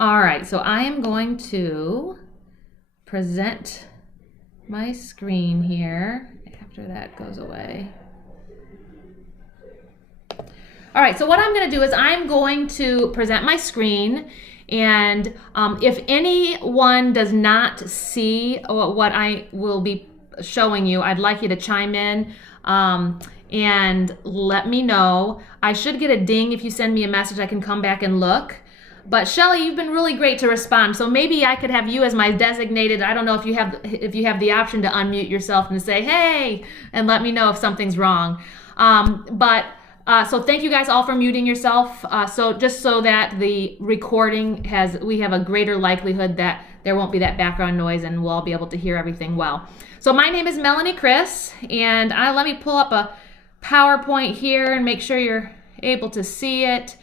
All right, so I am going to present my screen here after that goes away. All right, so what I'm going to do is I'm going to present my screen, and if anyone does not see what I will be showing you, I'd like you to chime in and let me know. I should get a ding if you send me a message. I can come back and look. But Shelly, you've been really great to respond. So maybe I could have you as my designated. I don't know if you have the option to unmute yourself and say, "Hey," and let me know if something's wrong. So thank you guys all for muting yourself. So just so that the recording we have a greater likelihood that there won't be that background noise and we'll all be able to hear everything well. So my name is Melanie Chris, and let me pull up a PowerPoint here and make sure you're able to see it.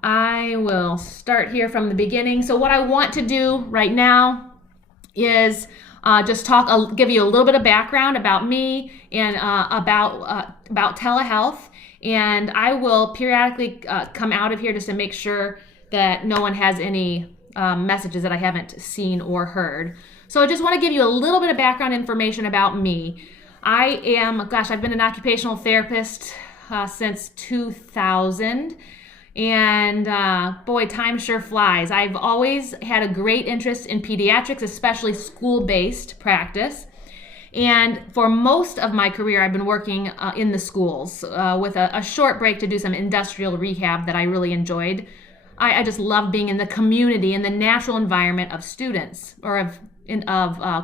I will start here from the beginning. So what I want to do right now is I'll give you a little bit of background about me and about telehealth, and I will periodically come out of here just to make sure that no one has any messages that I haven't seen or heard. So I just want to give you a little bit of background information about me. I've been an occupational therapist since 2000. And boy, time sure flies. I've always had a great interest in pediatrics, especially school-based practice. And for most of my career, I've been working in the schools with a short break to do some industrial rehab that I really enjoyed. I just love being in the community, in the natural environment of students or of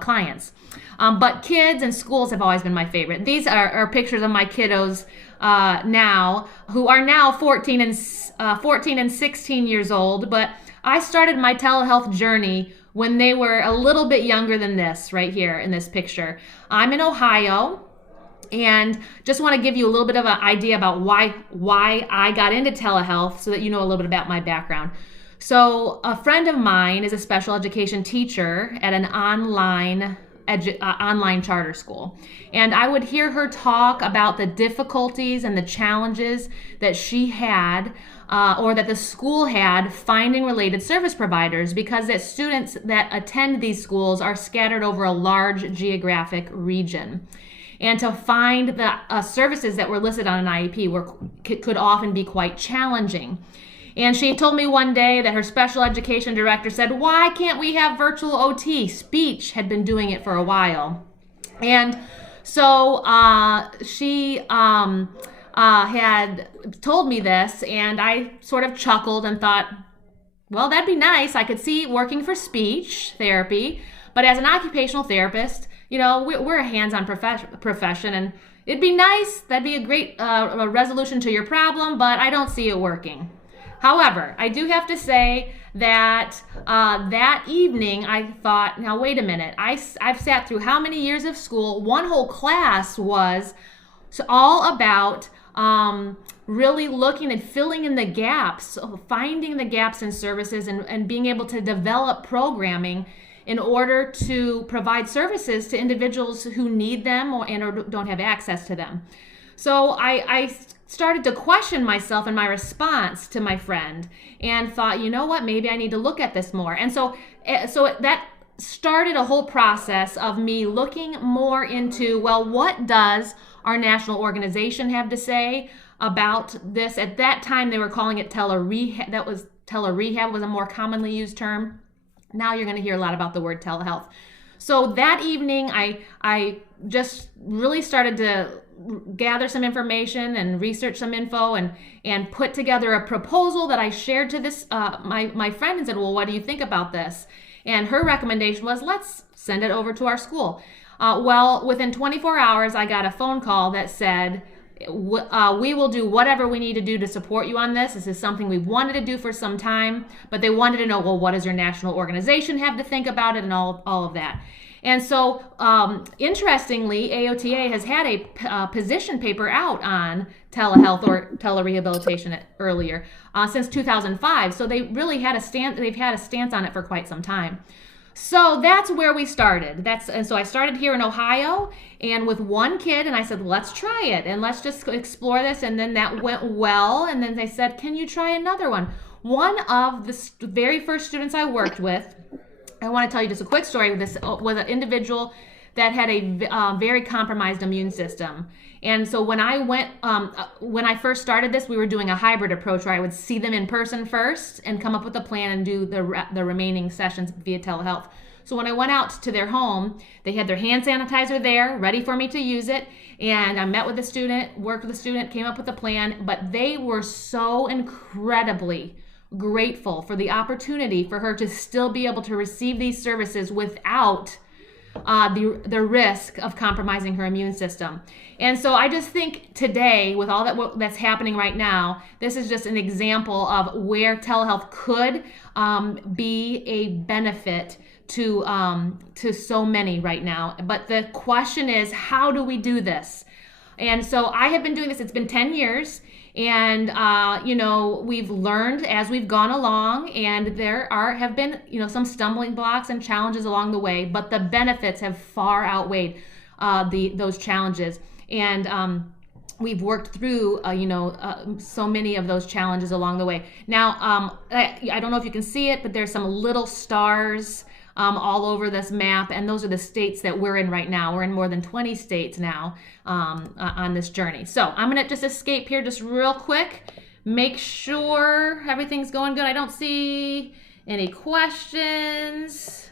clients. But kids and schools have always been my favorite. These are pictures of my kiddos now, who are now 14 and 16 years old. But I started my telehealth journey when they were a little bit younger than this right here in this picture. I'm in Ohio, and just want to give you a little bit of an idea about why I got into telehealth so that you know a little bit about my background. So a friend of mine is a special education teacher at an online charter school. And I would hear her talk about the difficulties and the challenges that she had or that the school had finding related service providers, because the students that attend these schools are scattered over a large geographic region. And to find the services that were listed on an IEP could often be quite challenging. And she told me one day that her special education director said, "Why can't we have virtual OT? Speech had been doing it for a while." And so she had told me this, and I sort of chuckled and thought, well, that'd be nice. I could see working for speech therapy, but as an occupational therapist, we're a hands-on profession, and it'd be nice. That'd be a great resolution to your problem, but I don't see it working. However, I do have to say that that evening I thought, now wait a minute, I've sat through how many years of school? One whole class was all about really looking and filling in the gaps, finding the gaps in services and being able to develop programming in order to provide services to individuals who need them or don't have access to them. So I started to question myself and my response to my friend and thought, you know what, maybe I need to look at this more. And so that started a whole process of me looking more into, well, what does our national organization have to say about this? At that time, they were calling it telerehab. Telerehab was a more commonly used term. Now you're going to hear a lot about the word telehealth. So that evening, I just really started to gather some information and research some info and put together a proposal that I shared to this my friend and said, well, what do you think about this? And her recommendation was, let's send it over to our school. Well, within 24 hours, I got a phone call that said, we will do whatever we need to do to support you on this. This is something we've wanted to do for some time, but they wanted to know, well, what does your national organization have to think about it and all of that. And so, interestingly, AOTA has had a position paper out on telehealth or telerehabilitation earlier since 2005. So they really had a stance. They've had a stance on it for quite some time. So that's where we started. And so I started here in Ohio and with one kid, and I said, let's try it and let's just explore this. And then that went well. And then they said, can you try another one? One of the very first students I worked with, I want to tell you just a quick story. This was an individual that had a very compromised immune system. And so when I first started this, we were doing a hybrid approach where I would see them in person first and come up with a plan and do the remaining sessions via telehealth. So when I went out to their home, they had their hand sanitizer there, ready for me to use it. And I met with the student, worked with the student, came up with a plan, but they were so incredibly grateful for the opportunity for her to still be able to receive these services without the risk of compromising her immune system. And so I just think today, with all that's happening right now, this is just an example of where telehealth could be a benefit to so many right now. But the question is, how do we do this? And so I have been doing this, it's been 10 years. And, we've learned as we've gone along, and there have been, some stumbling blocks and challenges along the way, but the benefits have far outweighed those challenges. And we've worked through, so many of those challenges along the way. Now, I don't know if you can see it, but there's some little stars all over this map, and those are the states that we're in right now. We're in more than 20 states now on this journey. So I'm going to just escape here just real quick, make sure everything's going good. I don't see any questions.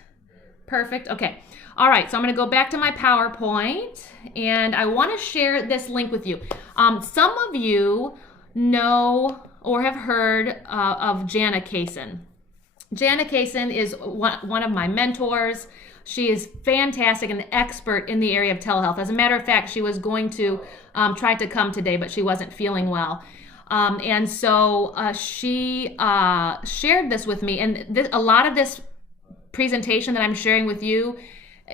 Perfect. Okay. All right. So I'm going to go back to my PowerPoint, and I want to share this link with you. Some of you know or have heard of Jana Kaysen. Jana Kaysen is one of my mentors. She is fantastic and an expert in the area of telehealth. As a matter of fact, she was going to try to come today, but she wasn't feeling well. And so she shared this with me. And a lot of this presentation that I'm sharing with you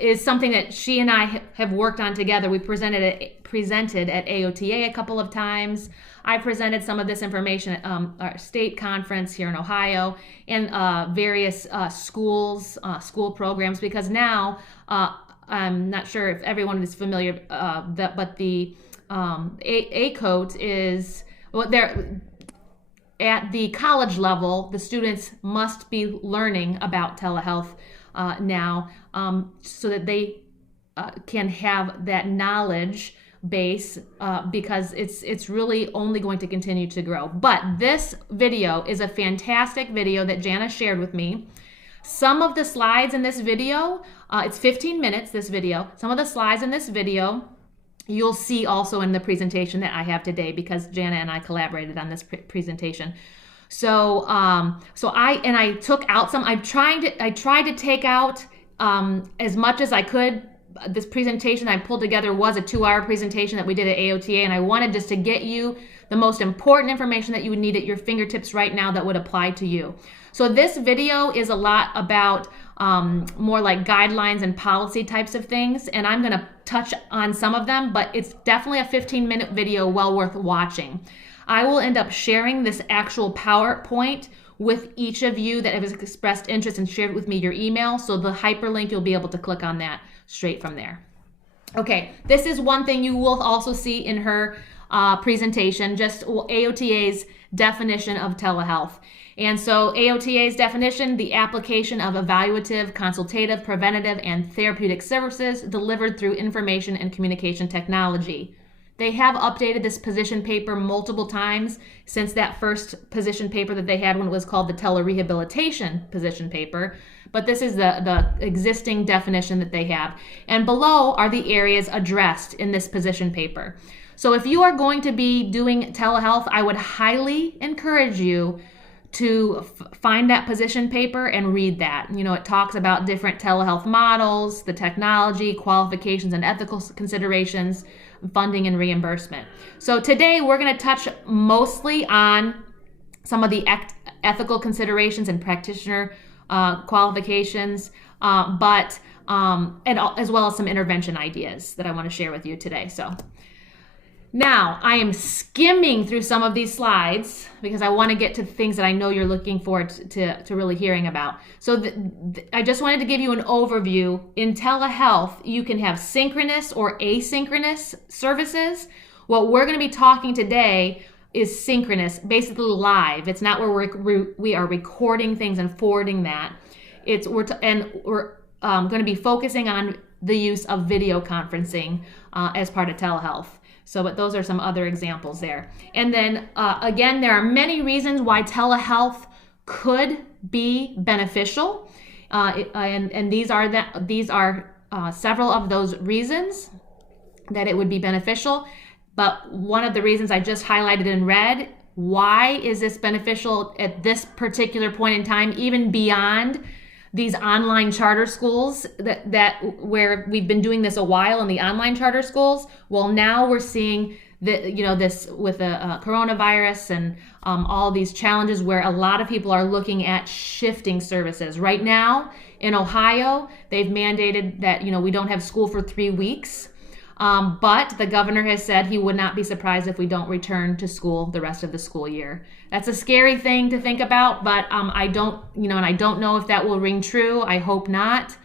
is something that she and I have worked on together. We presented at AOTA a couple of times. I presented some of this information at our state conference here in Ohio and various school programs, because now I'm not sure if everyone is familiar, but the AOTA'S is, they're at the college level, the students must be learning about telehealth now so that they can have that knowledge base because it's really only going to continue to grow. But this video is a fantastic video that Jana shared with me. Some of the slides in this video, it's 15 minutes, this video. Some of the slides in this video you'll see also in the presentation that I have today, because Jana and I collaborated on this presentation. So I took out some. I tried to take out as much as I could. This presentation I pulled together was a 2-hour presentation that we did at AOTA, and I wanted just to get you the most important information that you would need at your fingertips right now that would apply to you. So this video is a lot about more like guidelines and policy types of things, and I'm going to touch on some of them, but it's definitely a 15-minute video well worth watching. I will end up sharing this actual PowerPoint with each of you that have expressed interest and shared with me your email, so the hyperlink, you'll be able to click on that straight from there. Okay, this is one thing you will also see in her presentation, just AOTA'S definition of telehealth. And so AOTA'S definition, the application of evaluative, consultative, preventative, and therapeutic services delivered through information and communication technology. They have updated this position paper multiple times since that first position paper that they had when it was called the telerehabilitation position paper. But this is the existing definition that they have. And below are the areas addressed in this position paper. So if you are going to be doing telehealth, I would highly encourage you to find that position paper and read that. You know, it talks about different telehealth models, the technology, qualifications and ethical considerations, funding and reimbursement. So today we're going to touch mostly on some of the ethical considerations and practitioner qualifications, but as well as some intervention ideas that I want to share with you today. So Now, I am skimming through some of these slides because I want to get to things that I know you're looking forward to really hearing about. So I just wanted to give you an overview. In telehealth, you can have synchronous or asynchronous services. What we're going to be talking today is synchronous, basically live. It's not where we are recording things and forwarding that. We're going to be focusing on the use of video conferencing as part of telehealth. So, but those are some other examples there. And then again, there are many reasons why telehealth could be beneficial, and these are several of those reasons that it would be beneficial. But one of the reasons I just highlighted in red, why is this beneficial at this particular point in time, even beyond these online charter schools that where we've been doing this a while in the online charter schools? Well, now we're seeing this with the coronavirus and all these challenges where a lot of people are looking at shifting services. Right now in Ohio, they've mandated that we don't have school for 3 weeks. But the governor has said he would not be surprised if we don't return to school the rest of the school year. That's a scary thing to think about, but I don't know if that will ring true. I hope not.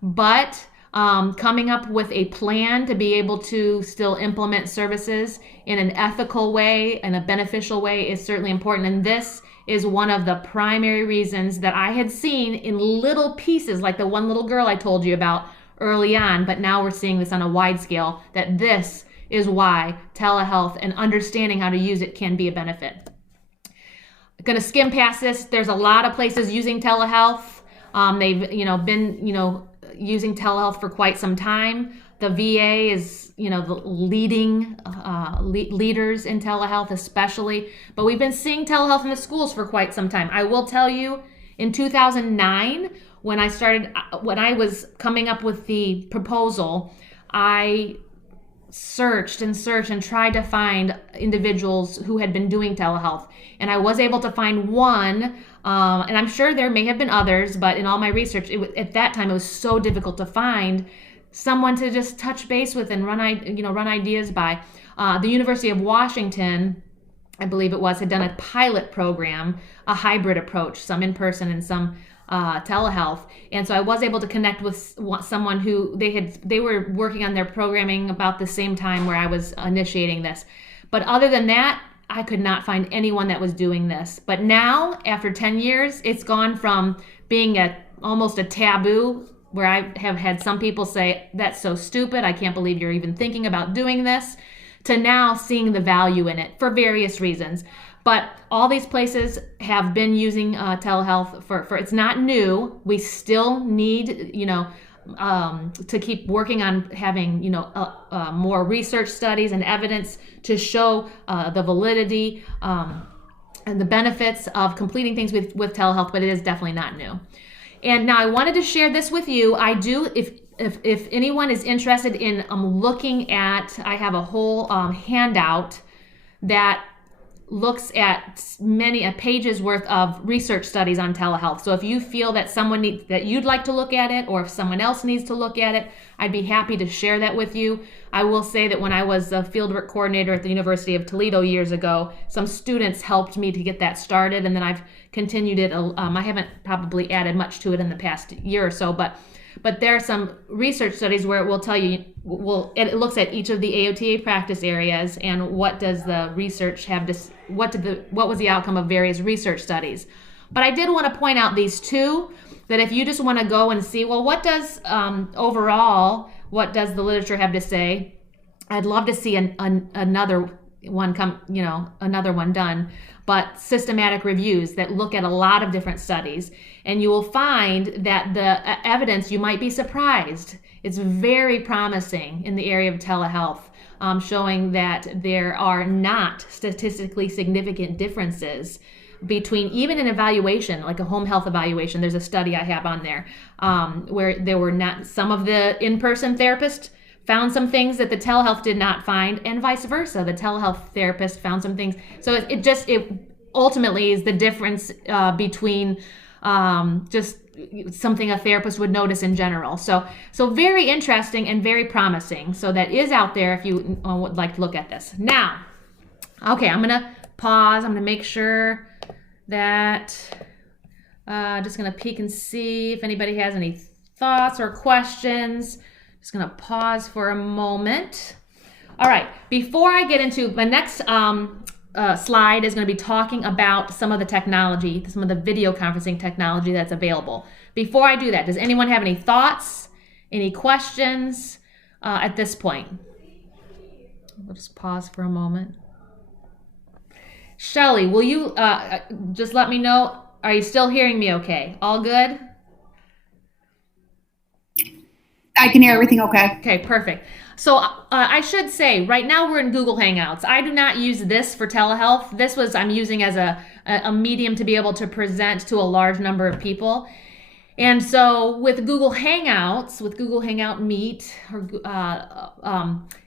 But coming up with a plan to be able to still implement services in an ethical way and a beneficial way is certainly important. And this is one of the primary reasons that I had seen in little pieces, like the one little girl I told you about early on, but now we're seeing this on a wide scale, that this is why telehealth and understanding how to use it can be a benefit. I'm going to skim past this. There's a lot of places using telehealth. They've been using telehealth for quite some time. The VA is the leading leaders in telehealth, especially. But we've been seeing telehealth in the schools for quite some time. I will tell you, in 2009. When I was coming up with the proposal, I searched and tried to find individuals who had been doing telehealth. And I was able to find one, and I'm sure there may have been others, but in all my research, at that time, it was so difficult to find someone to just touch base with and run ideas by. The University of Washington, I believe it was, had done a pilot program, a hybrid approach, some in person and some telehealth. And so I was able to connect with someone who they were working on their programming about the same time where I was initiating this. But other than that, I could not find anyone that was doing this. But now, after 10 years, it's gone from being almost a taboo, where I have had some people say, that's so stupid, I can't believe you're even thinking about doing this, to now seeing the value in it for various reasons. But all these places have been using telehealth for it's not new. We still need, to keep working on having, more research studies and evidence to show the validity and the benefits of completing things with telehealth, but it is definitely not new. And now I wanted to share this with you. I do, if anyone is interested in looking at, I have a whole handout that looks at many pages worth of research studies on telehealth. So if you feel that that you'd like to look at it, or if someone else needs to look at it, I'd be happy to share that with you. I will say that when I was a fieldwork coordinator at the University of Toledo years ago, some students helped me to get that started, and then I've continued it. I haven't probably added much to it in the past year or so, but there are some research studies where it will tell you, it looks at each of the AOTA practice areas and what does the research have to, what was the outcome of various research studies. But I did want to point out these two, that if you just want to go and see, well, what does overall, what does the literature have to say? I'd love to see another one another one done, but systematic reviews that look at a lot of different studies. And you will find that the evidence, you might be surprised, it's very promising in the area of telehealth, showing that there are not statistically significant differences between, even an evaluation, like a home health evaluation. There's a study I have on there where there were not, some of the in-person therapists found some things that the telehealth did not find, and vice versa. The telehealth therapist found some things. So it ultimately is the difference between just something a therapist would notice in general. So very interesting and very promising. So that is out there if you would like to look at this. Now, okay, I'm gonna pause. I'm gonna make sure that, just gonna peek and see if anybody has any thoughts or questions. Just gonna pause for a moment. All right, before I get into my next slide is going to be talking about some of the technology, some of the video conferencing technology that's available. Before I do that, does anyone have any thoughts, any questions at this point? We'll just pause for a moment. Shelly, will you just let me know, are you still hearing me okay? All good? I can hear everything okay. Okay, perfect. So I should say, right now we're in Google Hangouts. I do not use this for telehealth. This I'm using as a medium to be able to present to a large number of people. And so with Google Hangouts, with Google Hangout Meet,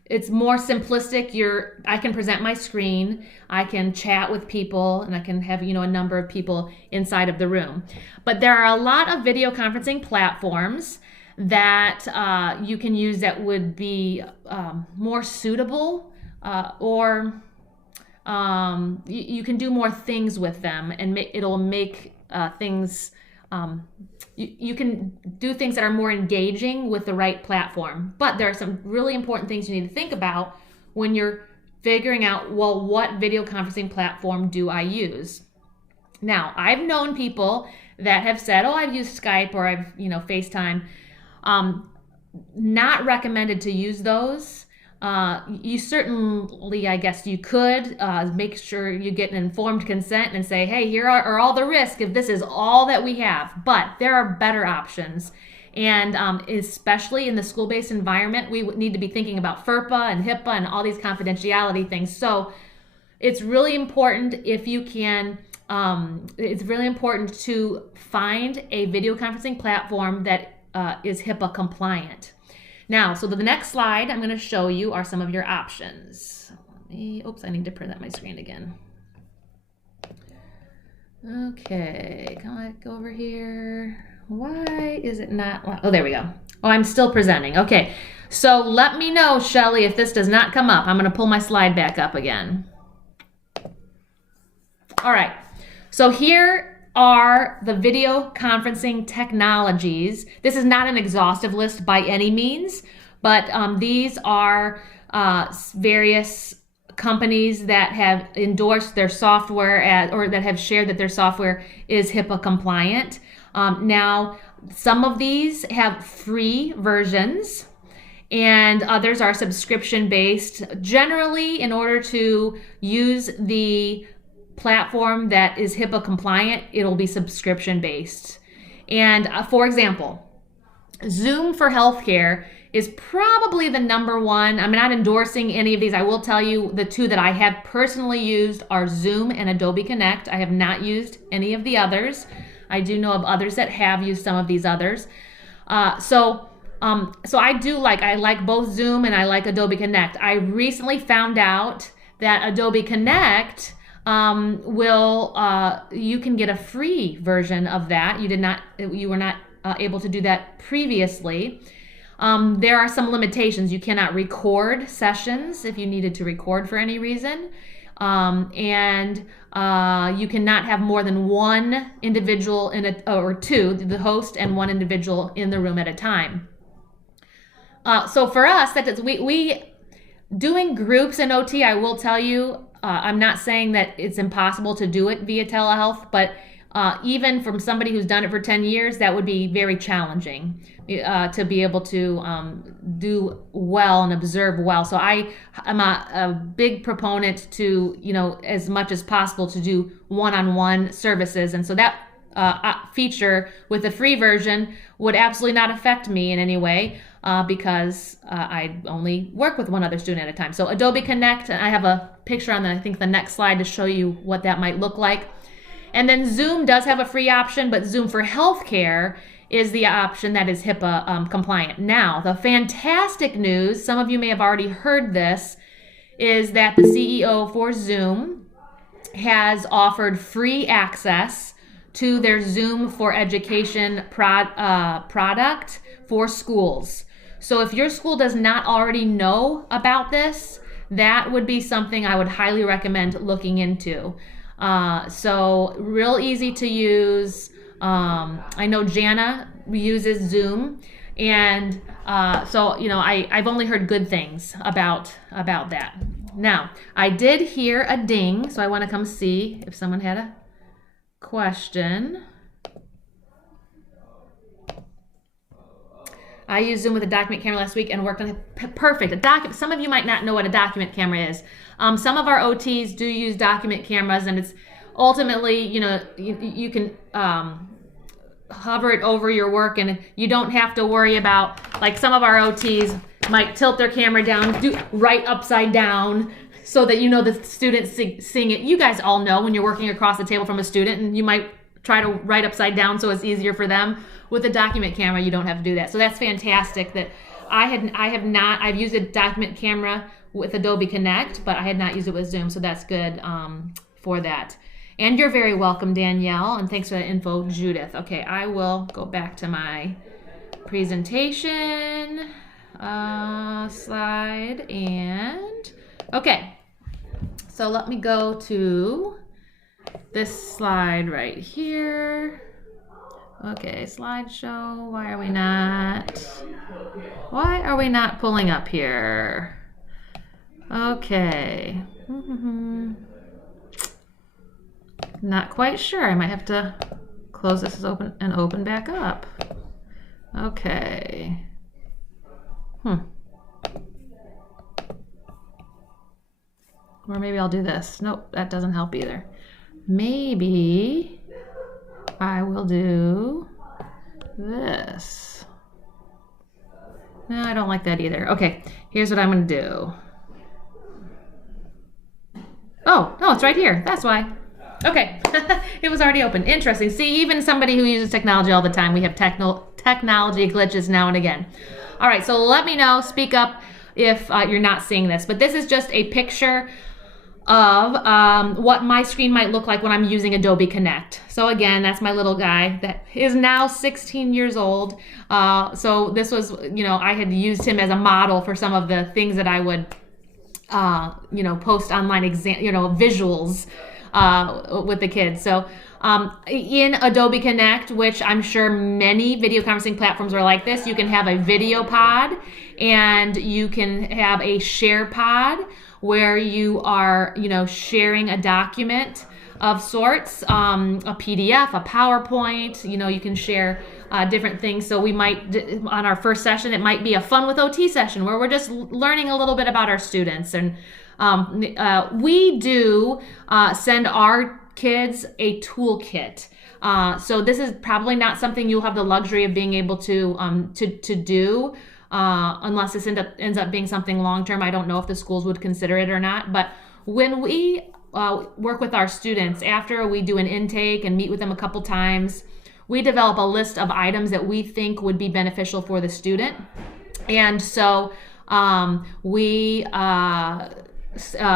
it's more simplistic. I can present my screen, I can chat with people, and I can have, a number of people inside of the room. But there are a lot of video conferencing platforms that you can use that would be more suitable, or you can do more things with them, and it'll make things, you can do things that are more engaging with the right platform. But there are some really important things you need to think about when you're figuring out, well, what video conferencing platform do I use? Now, I've known people that have said, oh, I've used Skype or I've, FaceTime. Not recommended to use those. You certainly, I guess you could make sure you get an informed consent and say, hey, here are all the risks if this is all that we have. But there are better options. And especially in the school-based environment, we need to be thinking about FERPA and HIPAA and all these confidentiality things. So it's really important if you can, it's really important to find a video conferencing platform that is HIPAA compliant. Now, so the next slide I'm going to show you are some of your options. Oops, I need to present my screen again. Okay, come on, go over here. Why is it not? Oh, there we go. Oh, I'm still presenting. Okay, so let me know, Shelly, if this does not come up. I'm going to pull my slide back up again. All right, so here are the video conferencing technologies. This is not an exhaustive list by any means, but these are various companies that have endorsed their software or that have shared that their software is HIPAA compliant. Now, some of these have free versions and others are subscription based. Generally, in order to use the platform that is HIPAA compliant, it'll be subscription based. And for example, Zoom for Healthcare is probably the number one. I'm not endorsing any of these. I will tell you the two that I have personally used are Zoom and Adobe Connect. I have not used any of the others. I do know of others that have used some of these others. So I like both Zoom and I like Adobe Connect. I recently found out that Adobe Connect you can get a free version of that. You were not able to do that previously. There are some limitations. You cannot record sessions if you needed to record for any reason. And you cannot have more than one individual or two, the host and one individual in the room at a time. So for us, we doing groups in OT, I will tell you, I'm not saying that it's impossible to do it via telehealth, but even from somebody who's done it for 10 years, that would be very challenging to be able to do well and observe well. So I'm a big proponent to, as much as possible to do one-on-one services. And so that feature with the free version would absolutely not affect me in any way because I only work with one other student at a time. So Adobe Connect, I have a picture on I think the next slide to show you what that might look like. And then Zoom does have a free option, but Zoom for Healthcare is the option that is HIPAA compliant. Now, the fantastic news, some of you may have already heard this, is that the CEO for Zoom has offered free access to their Zoom for Education product for schools. So if your school does not already know about this, that would be something I would highly recommend looking into. So real easy to use. I know Jana uses Zoom, and so I've only heard good things about that. Now, I did hear a ding, so I want to come see if someone had a question. I used Zoom with a document camera last week and worked on it. Perfect. A document. Some of you might not know what a document camera is. Some of our OTs do use document cameras, and it's ultimately, you can hover it over your work, and you don't have to worry about, like, some of our OTs might tilt their camera down, do right upside down, so that the student's seeing it. You guys all know when you're working across the table from a student, and you might try to write upside down so it's easier for them. With a document camera, you don't have to do that. So that's fantastic. That I've used a document camera with Adobe Connect, but I had not used it with Zoom, so that's good for that. And you're very welcome, Danielle, and thanks for that info, Judith. Okay, I will go back to my presentation slide, and okay, so let me go to this slide right here. Okay, slideshow. Why are we not pulling up here? Okay. Not quite sure. I might have to close this and open back up. Okay. Or maybe I'll do this. Nope, that doesn't help either. Maybe I will do this. No, I don't like that either. Okay, here's what I'm going to do. Oh, no, it's right here. That's why. Okay, it was already open. Interesting. See, even somebody who uses technology all the time, we have technology glitches now and again. All right, so let me know, speak up if you're not seeing this. But this is just a picture of what my screen might look like when I'm using Adobe Connect. So again, that's my little guy that is now 16 years old. So this was, I had used him as a model for some of the things that I would, post online visuals with the kids. So in Adobe Connect, which I'm sure many video conferencing platforms are like this, you can have a video pod and you can have a share pod where you are, sharing a document of sorts, a PDF, a PowerPoint, you can share different things. So we might, on our first session, it might be a Fun with OT session where we're just learning a little bit about our students. And we do send our kids a toolkit. So this is probably not something you'll have the luxury of being able to do. Unless this ends up being something long-term. I don't know if the schools would consider it or not, but when we work with our students, after we do an intake and meet with them a couple times, we develop a list of items that we think would be beneficial for the student. And so we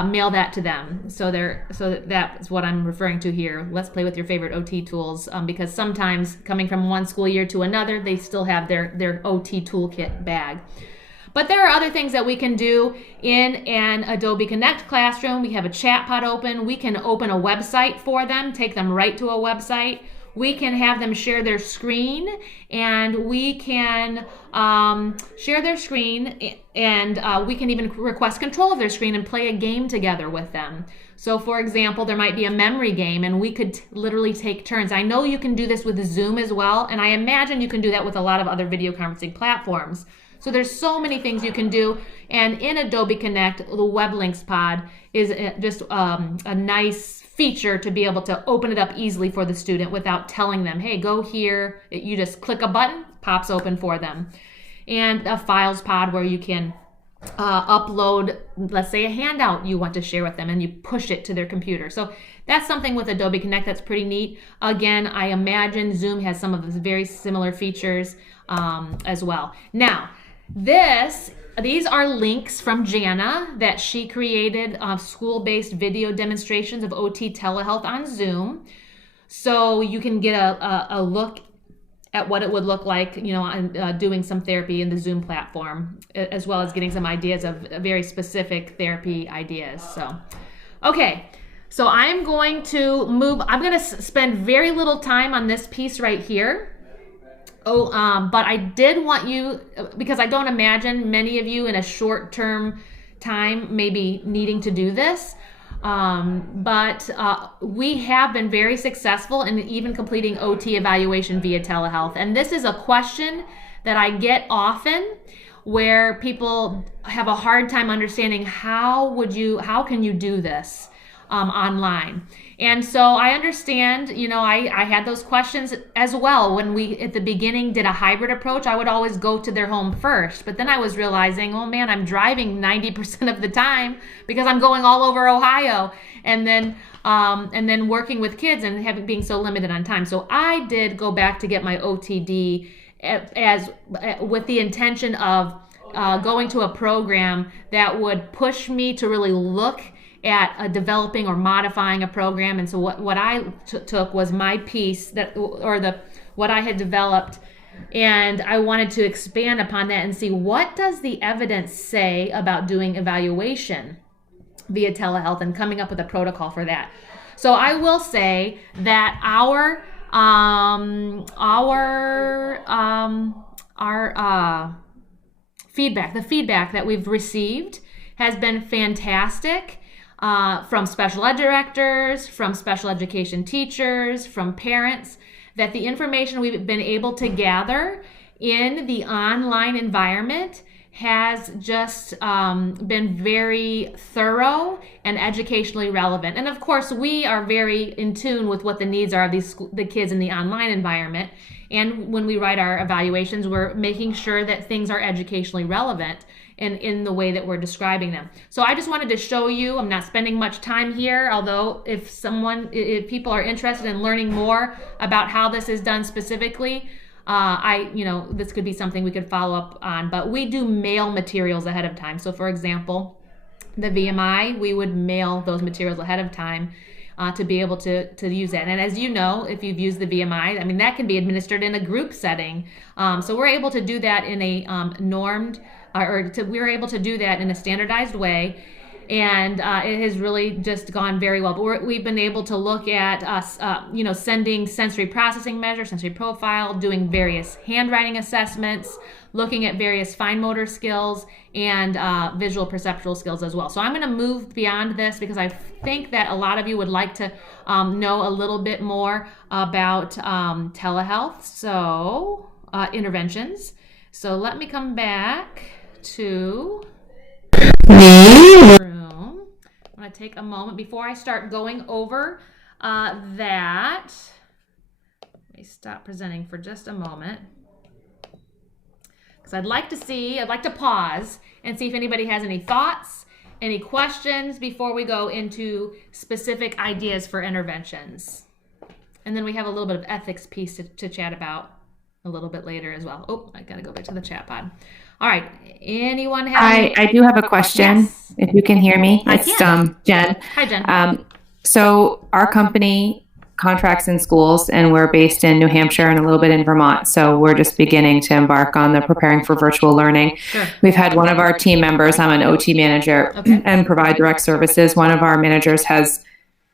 mail that to them. So that's what I'm referring to here. Let's play with your favorite OT tools, because sometimes coming from one school year to another, they still have their OT toolkit bag. But there are other things that we can do in an Adobe Connect classroom. We have a chat pod open. We can open a website for them, take them right to a website. We can have them share their screen, and we can share their screen, and we can even request control of their screen and play a game together with them. So for example, there might be a memory game, and we could literally take turns. I know you can do this with Zoom as well, and I imagine you can do that with a lot of other video conferencing platforms. So there's so many things you can do, and in Adobe Connect, the web links pod is just a nice feature to be able to open it up easily for the student without telling them, hey, go here. You just click a button, pops open for them. And a files pod where you can upload, let's say, a handout you want to share with them, and you push it to their computer. So that's something with Adobe Connect that's pretty neat. Again, I imagine Zoom has some of those very similar features as well. Now, these are links from Jana that she created, school-based video demonstrations of OT telehealth on Zoom. so you can get a look at what it would look like, doing some therapy in the Zoom platform, as well as getting some ideas of very specific therapy ideas. So, okay. So I'm going to spend very little time on this piece right here. But I did want you, because I don't imagine many of you in a short-term time maybe needing to do this. But we have been very successful in even completing OT evaluation via telehealth. And this is a question that I get often, where people have a hard time understanding how can you do this online. And so I understand, I had those questions as well. When we, at the beginning, did a hybrid approach, I would always go to their home first. But then I was realizing, oh man, I'm driving 90% of the time because I'm going all over Ohio. And then working with kids and being so limited on time. So I did go back to get my OTD with the intention of going to a program that would push me to really look at developing or modifying a program. And so what I took was my piece what I had developed, and I wanted to expand upon that and see, what does the evidence say about doing evaluation via telehealth and coming up with a protocol for that. So I will say that our feedback, the feedback that we've received, has been fantastic. From special ed directors, from special education teachers, from parents, that the information we've been able to gather in the online environment has just been very thorough and educationally relevant. And of course, we are very in tune with what the needs are of the kids in the online environment. And when we write our evaluations, we're making sure that things are educationally relevant in the way that we're describing them. So I just wanted to show you, I'm not spending much time here, although if people are interested in learning more about how this is done specifically, this could be something we could follow up on. But we do mail materials ahead of time. So for example, the VMI, we would mail those materials ahead of time to be able to use that. And as you know, if you've used the VMI, that can be administered in a group setting. So we're able to do that in a we're able to do that in a standardized way. And it has really just gone very well. But we've been able to look at sending sensory processing measures, sensory profile, doing various handwriting assessments, looking at various fine motor skills and visual perceptual skills as well. So I'm going to move beyond this because I think that a lot of you would like to know a little bit more about telehealth, so interventions. So let me come back to the room. I'm going to take a moment before I start going over that. Let me stop presenting for just a moment, because I'd like to pause and see if anybody has any thoughts, any questions before we go into specific ideas for interventions. And then we have a little bit of ethics piece to chat about a little bit later as well. Oh, I got to go back to the chat pod. All right. Anyone have I do have a question, yes. If you can hear me. It's Jen. Hi, Jen. So our company contracts in schools, and we're based in New Hampshire and a little bit in Vermont. So we're just beginning to embark on the preparing for virtual learning. Sure. We've had one of our team members, I'm an OT manager, and provide direct services. One of our managers has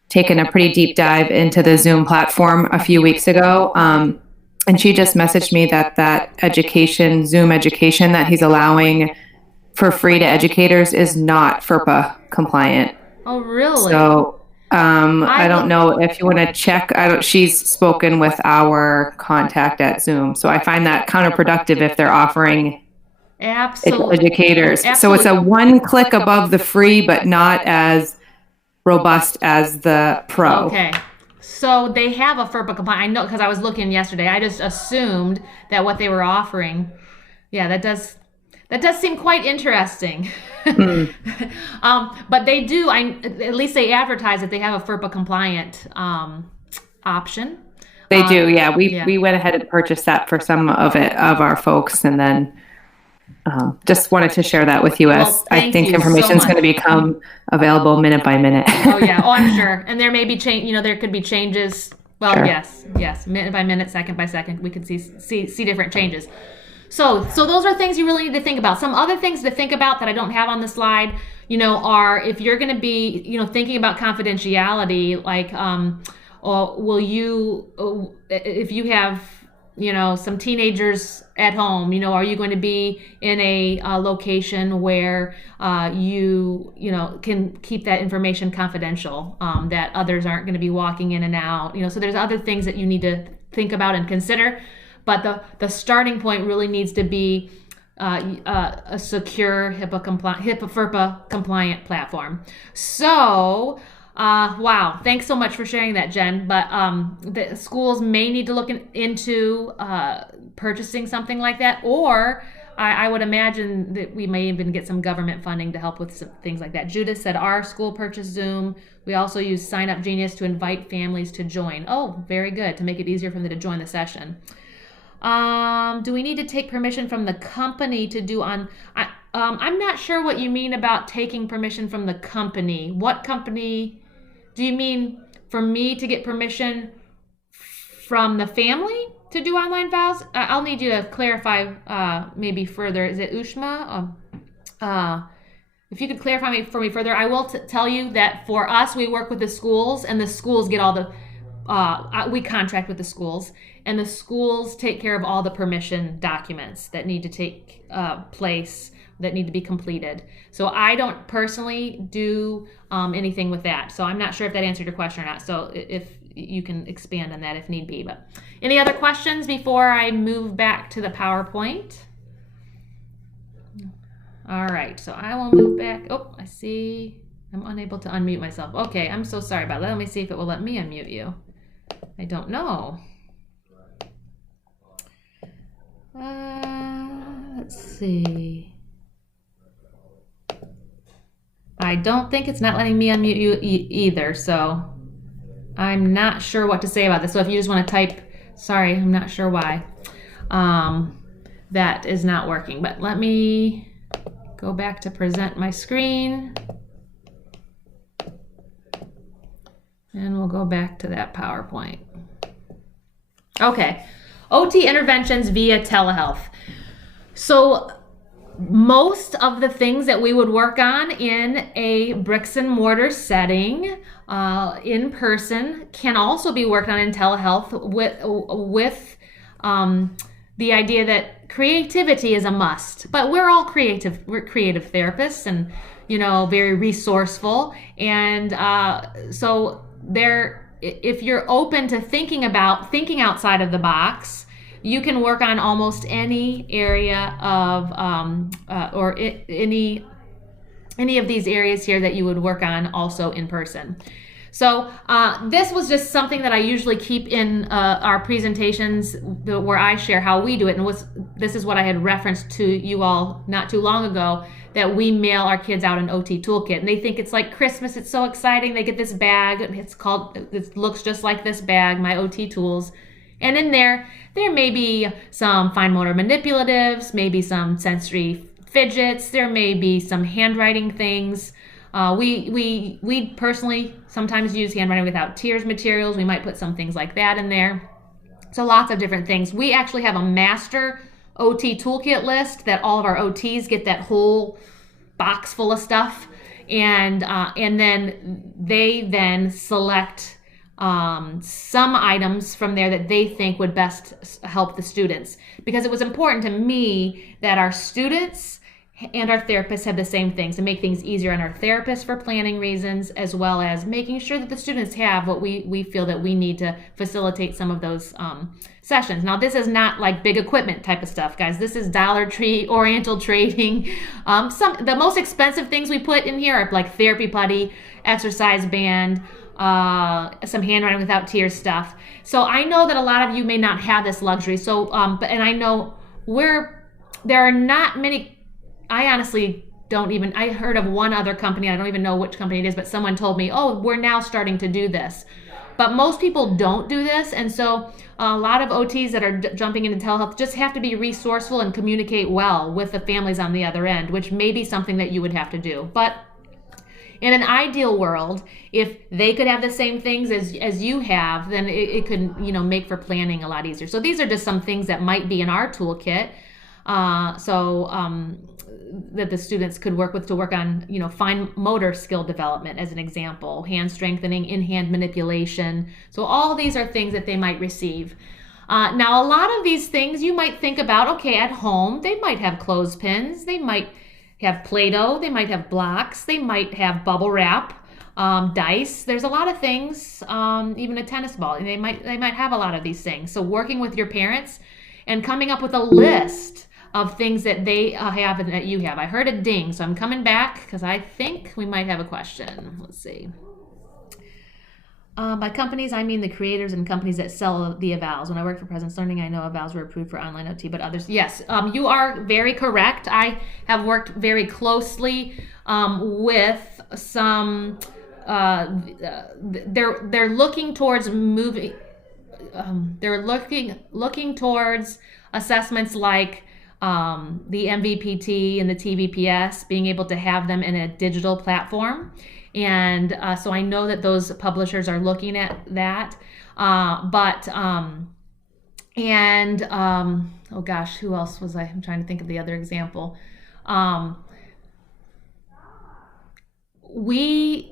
taken a pretty deep dive into the Zoom platform a few weeks ago. And she just messaged me that education, Zoom education that he's allowing for free to educators is not FERPA compliant. Oh, really? So I don't know if you want to check. She's spoken with our contact at Zoom. So I find that counterproductive if they're offering educators. Absolutely. So it's a one click above the free, but not as robust as the pro. Okay. So they have a FERPA compliant. I know because I was looking yesterday. I just assumed that what they were offering. Yeah, that does seem quite interesting. But they do. At least they advertise that they have a FERPA compliant option. They do. Yeah, we went ahead and purchased that for some of our folks, and then just wanted to share that with you, as I think information is going to become available minute by minute. Oh yeah. Oh, I'm sure. And there may be there could be changes Well, Sure. yes, minute by minute, second by second, we can see different changes. So those are things you really need to think about. Some other things to think about that I don't have on the slide, are if you're going to be, thinking about confidentiality, like, or will you, if you have, some teenagers at home, are you going to be in a location where you can keep that information confidential, that others aren't going to be walking in and out, so there's other things that you need to think about and consider. But the starting point really needs to be a secure HIPAA compliant platform. So, wow, thanks so much for sharing that, Jen. But the schools may need to look into purchasing something like that, or I would imagine that we may even get some government funding to help with some things like that. Judith said our school purchased Zoom. We also use Sign Up Genius to invite families to join. Oh, very good, to make it easier for them to join the session. Do we need to take permission from the company to do on? I'm not sure what you mean about taking permission from the company. What company? Do you mean for me to get permission from the family to do online vows? I'll need you to clarify maybe further. Is it Ushma? If you could clarify for me further, I will tell you that for us, we work with the schools, and the schools get all the. We contract with the schools, and the schools take care of all the permission documents that need to take place, that need to be completed. So I don't personally do anything with that. So I'm not sure if that answered your question or not. So if you can expand on that if need be. But any other questions before I move back to the PowerPoint? All right, so I will move back. Oh, I see I'm unable to unmute myself. Okay, I'm so sorry about that. Let me see if it will let me unmute you. I don't know. Let's see. I don't think it's not letting me unmute you either, so I'm not sure what to say about this. So if you just want to type, sorry, I'm not sure why that is not working. But let me go back to present my screen. And we'll go back to that PowerPoint. Okay, OT interventions via telehealth. So most of the things that we would work on in a bricks and mortar setting, in person, can also be worked on in telehealth with the idea that creativity is a must. But we're all creative. We're creative therapists, and very resourceful, and so if you're open to thinking outside of the box, you can work on almost any area of any of these areas here that you would work on also in person. So this was just something that I usually keep in our presentations where I share how we do it. And this is what I had referenced to you all not too long ago, that we mail our kids out an OT toolkit. And they think it's like Christmas. It's so exciting. They get this bag. It looks just like this bag, my OT tools. And in there may be some fine motor manipulatives, maybe some sensory fidgets. There may be some handwriting things. We personally sometimes use handwriting without tears materials. We might put some things like that in there. So lots of different things. We actually have a master OT toolkit list that all of our OTs get, that whole box full of stuff. And then they select some items from there that they think would best help the students. Because it was important to me that our students and our therapists have the same things, to make things easier on our therapists for planning reasons, as well as making sure that the students have what we feel that we need to facilitate some of those sessions. Now, this is not like big equipment type of stuff, guys. This is Dollar Tree, Oriental Trading. The most expensive things we put in here are like therapy putty, exercise band, some handwriting without tears stuff. So I know that a lot of you may not have this luxury. So, and I know there are not many. I honestly I heard of one other company, I don't even know which company it is, but someone told me, oh, we're now starting to do this. But most people don't do this, and so a lot of OTs that are jumping into telehealth just have to be resourceful and communicate well with the families on the other end, which may be something that you would have to do. But in an ideal world, if they could have the same things as you have, then it could, make for planning a lot easier. So these are just some things that might be in our toolkit. That the students could work with to work on, fine motor skill development, as an example, hand strengthening, in-hand manipulation. So all these are things that they might receive. Now, a lot of these things you might think about, okay, at home, they might have clothespins, they might have Play-Doh, they might have blocks, they might have bubble wrap, dice. There's a lot of things, even a tennis ball. They might have a lot of these things. So working with your parents and coming up with a list of things that they have and that you have. I heard a ding, so I'm coming back because I think we might have a question. Let's see. By companies, I mean the creators and companies that sell the evals. When I worked for Presence Learning, I know evals were approved for online OT, but others, yes, you are very correct. I have worked very closely with some. They're looking towards moving. They're looking towards assessments like the MVPT and the TVPS, being able to have them in a digital platform. And so I know that those publishers are looking at that. Oh gosh, who else was I? I'm trying to think of the other example. We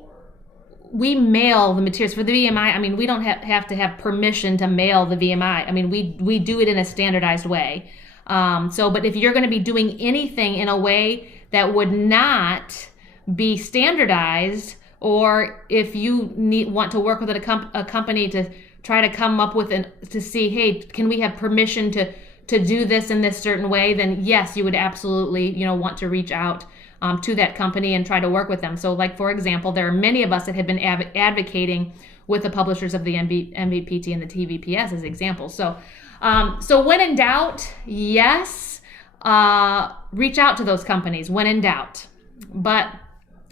mail the materials for the VMI. I mean, we don't have to have permission to mail the VMI. I mean, we do it in a standardized way. But if you're going to be doing anything in a way that would not be standardized, or if you want to work with a company to try to come up with to see, hey, can we have permission to do this in this certain way, then yes, you would absolutely, want to reach out to that company and try to work with them. So like, for example, there are many of us that have been advocating with the publishers of the MVPT and the TVPS as examples. So when in doubt, yes, reach out to those companies when in doubt. But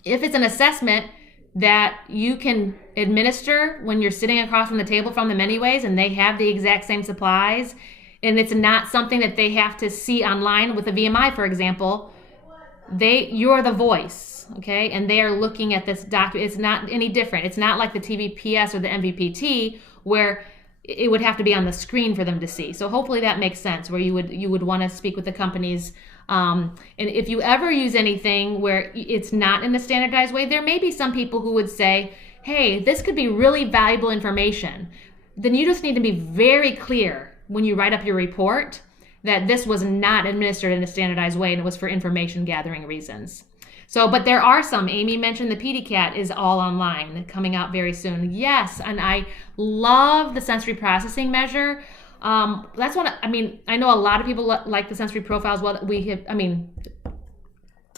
if it's an assessment that you can administer when you're sitting across from the table from them anyways, and they have the exact same supplies, and it's not something that they have to see online with a VMI, for example, you're the voice, okay? And they are looking at this document. It's not any different. It's not like the TVPS or the MVPT where it would have to be on the screen for them to see. So hopefully that makes sense, where you would want to speak with the companies. And if you ever use anything where it's not in a standardized way, there may be some people who would say, hey, this could be really valuable information. Then you just need to be very clear when you write up your report that this was not administered in a standardized way and it was for information gathering reasons. So, but there are some. Amy mentioned the PDCAT is all online, coming out very soon. Yes, and I love the sensory processing measure. That's what I know a lot of people like the sensory profile as well.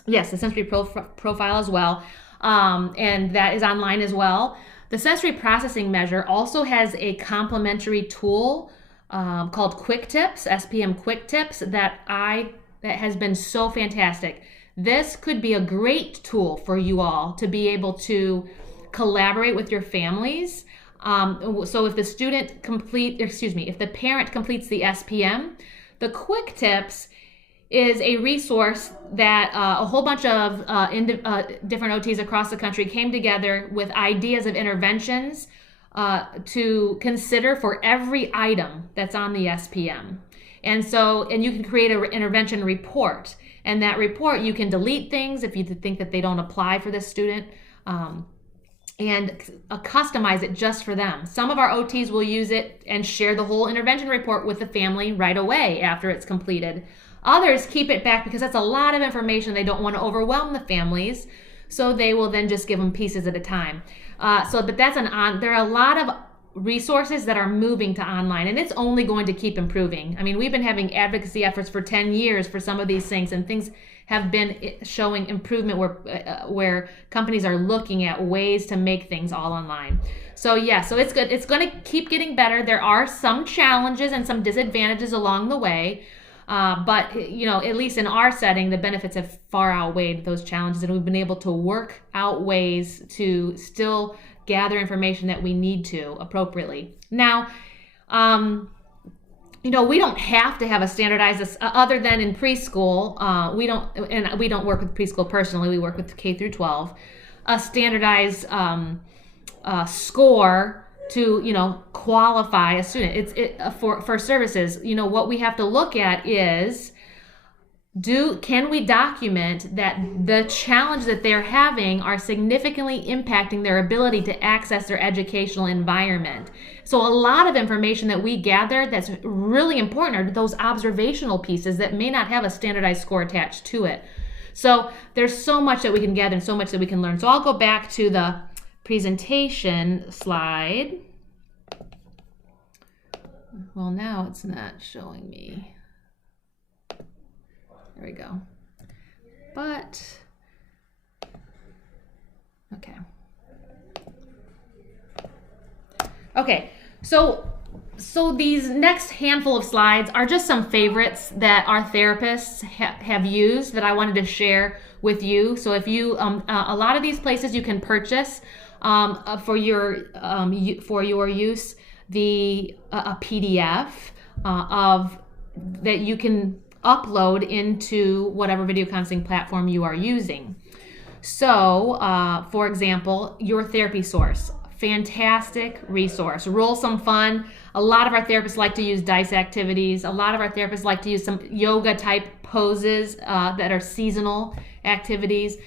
Yes, the sensory profile as well, and that is online as well. The sensory processing measure also has a complementary tool called Quick Tips, SPM Quick Tips, that has been so fantastic. This could be a great tool for you all to be able to collaborate with your families. So if if the parent completes the SPM, the Quick Tips is a resource that a whole bunch of different OTs across the country came together with ideas of interventions to consider for every item that's on the SPM. And you can create an intervention report. And that report, you can delete things if you think that they don't apply for this student, and customize it just for them. Some of our OTs will use it and share the whole intervention report with the family right away after it's completed. Others keep it back because that's a lot of information. They don't want to overwhelm the families, so they will then just give them pieces at a time. But there are a lot of resources that are moving to online, and it's only going to keep improving. I mean, we've been having advocacy efforts for 10 years for some of these things, and things have been showing improvement where companies are looking at ways to make things all online. So it's good. It's going to keep getting better. There are some challenges and some disadvantages along the way, but at least in our setting, the benefits have far outweighed those challenges, and we've been able to work out ways to still gather information that we need to appropriately. Now, we don't have to have a standardized, other than in preschool. We don't work with preschool personally. We work with K through 12. a standardized score to qualify a student. For services. What we have to look at is, can we document that the challenge that they're having are significantly impacting their ability to access their educational environment? So a lot of information that we gather that's really important are those observational pieces that may not have a standardized score attached to it. So there's so much that we can gather and so much that we can learn. So I'll go back to the presentation slide. Well, now it's not showing me. There we go. But, okay. Okay, so these next handful of slides are just some favorites that our therapists have used that I wanted to share with you. So if you, a lot of these places you can purchase for your use a PDF of that you can upload into whatever video conferencing platform you are using. So, for example, Your Therapy Source, fantastic resource. Roll some fun. A lot of our therapists like to use dice activities. A lot of our therapists like to use some yoga type poses that are seasonal activities.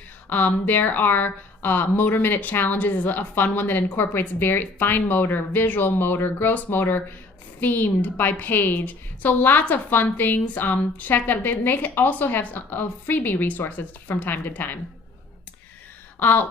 There are motor minute challenges is a fun one that incorporates very fine motor, visual motor, gross motor, themed by page. So lots of fun things. Check that. They also have freebie resources from time to time.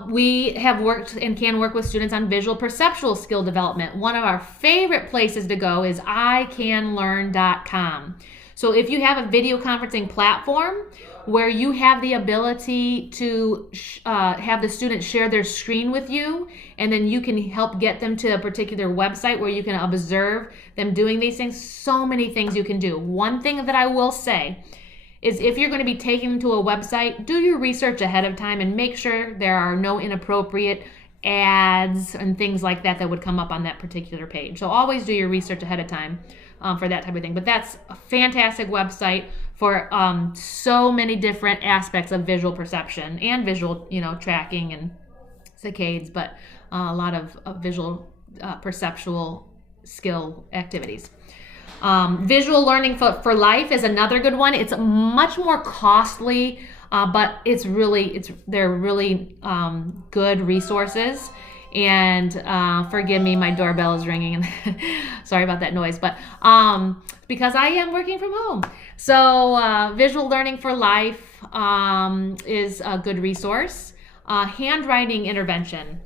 We have worked and can work with students on visual perceptual skill development. One of our favorite places to go is icanlearn.com. So if you have a video conferencing platform where you have the ability to have the students share their screen with you, and then you can help get them to a particular website where you can observe them doing these things, so many things you can do. One thing that I will say is if you're going to be taking them to a website, do your research ahead of time and make sure there are no inappropriate ads and things like that that would come up on that particular page. So always do your research ahead of time for that type of thing. But that's a fantastic website for so many different aspects of visual perception and visual, tracking and saccades, but a lot of visual perceptual skill activities. Visual learning for life is another good one. It's much more costly, but they're really good resources. And forgive me, my doorbell is ringing, and sorry about that noise, but because I am working from home. So Visual Learning for Life is a good resource. Handwriting intervention.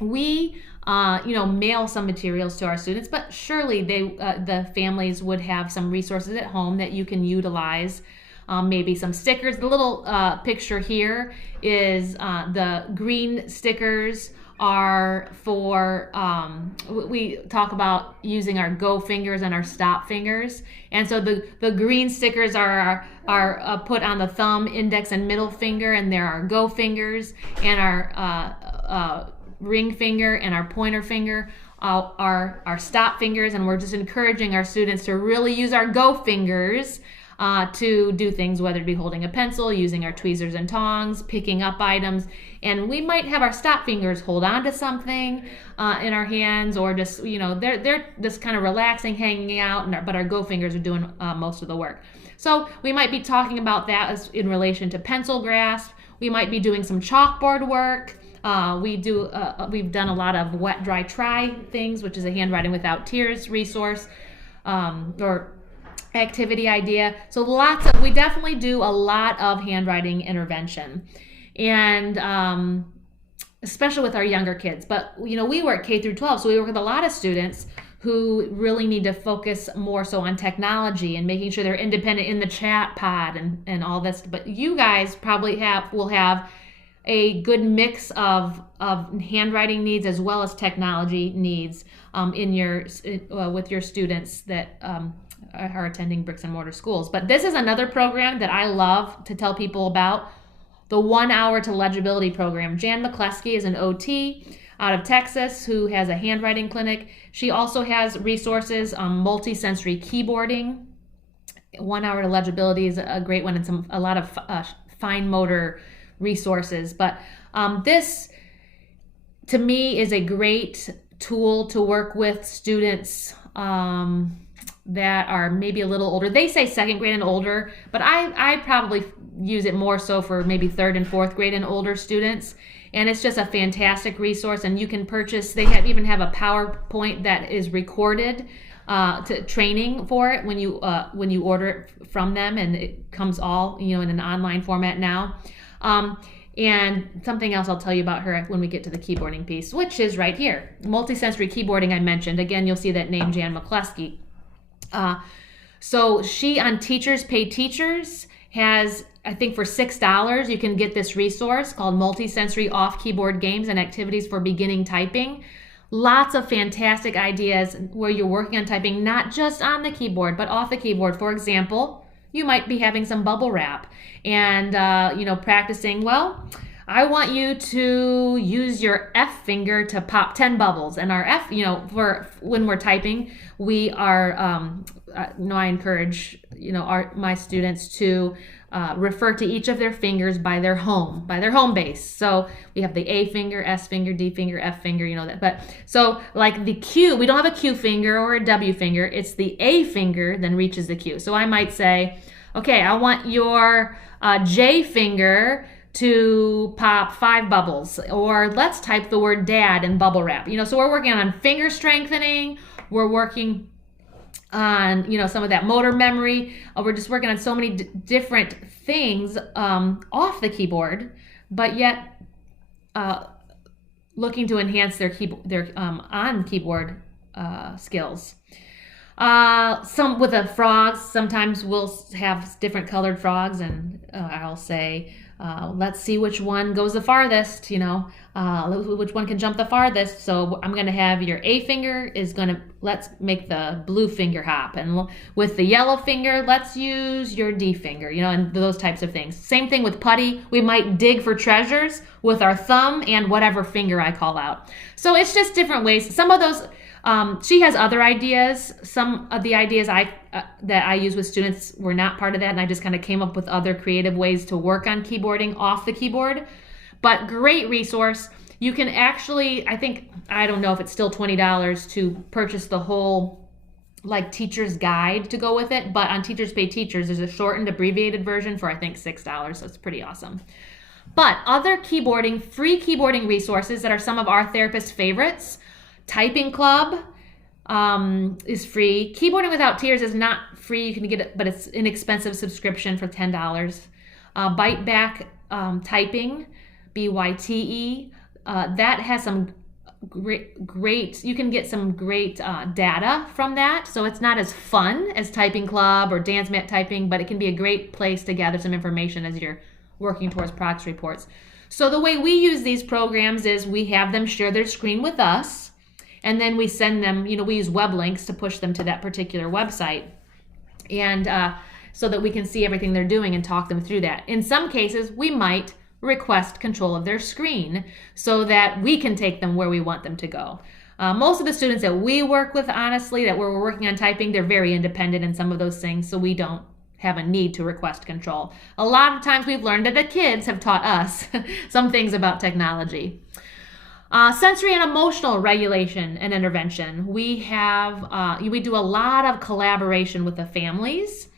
We mail some materials to our students, but surely the families would have some resources at home that you can utilize. Maybe some stickers. The little picture here is the green stickers are for, we talk about using our go fingers and our stop fingers. And so the green stickers are put on the thumb, index, and middle finger, and there are go fingers, and our ring finger and our pointer finger are our stop fingers. And we're just encouraging our students to really use our go fingers to do things, whether it be holding a pencil, using our tweezers and tongs, picking up items. And we might have our stop fingers hold on to something in our hands, or just, they're just kind of relaxing, hanging out, but our go fingers are doing most of the work. So we might be talking about that as in relation to pencil grasp. We might be doing some chalkboard work. We've done a lot of wet, dry, try things, which is a handwriting without tears resource, or activity idea. So we definitely do a lot of handwriting intervention, and especially with our younger kids. But we work K through 12, so we work with a lot of students who really need to focus more so on technology and making sure they're independent in the chat pod and all this. But you guys probably will have a good mix of handwriting needs as well as technology needs with your students that are attending bricks and mortar schools. But this is another program that I love to tell people about, the 1 hour to legibility program. Jan McCleskey is an OT out of Texas who has a handwriting clinic. She also has resources on multisensory keyboarding. 1 hour to legibility is a great one, and a lot of fine motor resources. But This, to me, is a great tool to work with students that are maybe a little older. They say second grade and older, but I probably use it more so for maybe third and fourth grade and older students. And it's just a fantastic resource, and you can purchase, they even have a PowerPoint that is recorded to training for it when you order it from them, and it comes all in an online format now. And something else I'll tell you about her when we get to the keyboarding piece, which is right here. Multisensory keyboarding I mentioned. Again, you'll see that name, Jan McCluskey. So she, on Teachers Pay Teachers, has, I think for $6, you can get this resource called Multisensory Off-Keyboard Games and Activities for Beginning Typing. Lots of fantastic ideas where you're working on typing, not just on the keyboard, but off the keyboard. For example, you might be having some bubble wrap and, practicing, well, I want you to use your F finger to pop 10 bubbles. And our F, for when we're typing, we are, I encourage, my students to refer to each of their fingers by their home base. So we have the A finger, S finger, D finger, F finger, that. But so like the Q, we don't have a Q finger or a W finger. It's the A finger then reaches the Q. So I might say, okay, I want your J finger to pop 5 bubbles, or let's type the word dad in bubble wrap. So we're working on finger strengthening. We're working on, some of that motor memory. We're just working on so many different things off the keyboard, but yet looking to enhance their on keyboard skills. Some with the frogs, sometimes we'll have different colored frogs, and I'll say, let's see which one goes the farthest, which one can jump the farthest. So I'm going to have your A finger let's make the blue finger hop. And with the yellow finger, let's use your D finger, and those types of things. Same thing with putty. We might dig for treasures with our thumb and whatever finger I call out. So it's just different ways. Some of those, she has other ideas. Some of the ideas that I use with students were not part of that, and I just kind of came up with other creative ways to work on keyboarding off the keyboard. But great resource. You can actually, I don't know if it's still $20 to purchase the whole teacher's guide to go with it, but on Teachers Pay Teachers, there's a shortened, abbreviated version for I think $6, so it's pretty awesome. But other free keyboarding resources that are some of our therapists' favorites. Typing Club is free. Keyboarding Without Tears is not free. You can get it, but it's an inexpensive subscription for $10. Bite Back Typing, BYTE, that has some great, you can get some great data from that. So it's not as fun as Typing Club or Dance Mat Typing, but it can be a great place to gather some information as you're working towards progress reports. So the way we use these programs is we have them share their screen with us, and then we send them, we use web links to push them to that particular website, and so that we can see everything they're doing and talk them through that. In some cases, we might request control of their screen so that we can take them where we want them to go. Most of the students that we work with, honestly, that we're working on typing, they're very independent in some of those things, so we don't have a need to request control. A lot of times we've learned that the kids have taught us some things about technology. Sensory and emotional regulation and intervention. We do a lot of collaboration with the families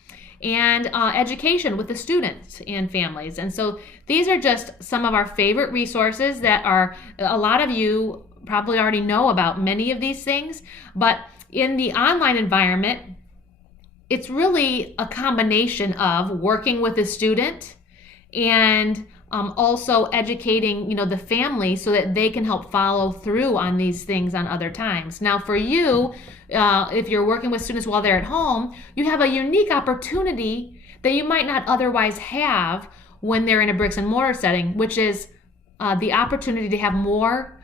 and education with the students and families. And so these are just some of our favorite resources that a lot of you probably already know about many of these things, but in the online environment, it's really a combination of working with the student and also educating, the family so that they can help follow through on these things on other times. Now, for you, if you're working with students while they're at home, you have a unique opportunity that you might not otherwise have when they're in a bricks and mortar setting, which is the opportunity to have more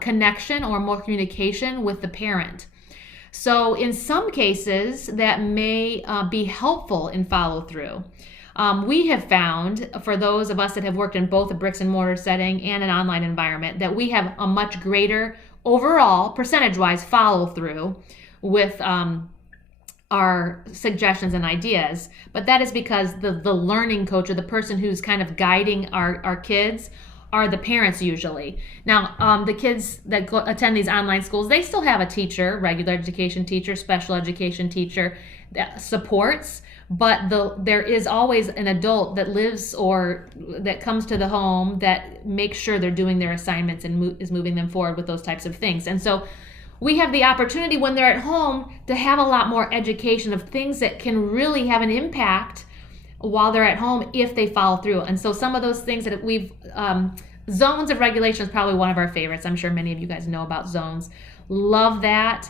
connection or more communication with the parent. So in some cases, that may be helpful in follow through. We have found, for those of us that have worked in both a bricks and mortar setting and an online environment, that we have a much greater overall percentage-wise follow through with our suggestions and ideas. But that is because the learning coach or the person who's kind of guiding our kids are the parents usually. Now, the kids that attend these online schools, they still have a teacher, regular education teacher, special education teacher that supports, but there is always an adult that lives or that comes to the home that makes sure they're doing their assignments and is moving them forward with those types of things. And so we have the opportunity when they're at home to have a lot more education of things that can really have an impact while they're at home if they follow through. And so some of those things that we've, zones of regulation is probably one of our favorites. I'm sure many of you guys know about zones. Love that.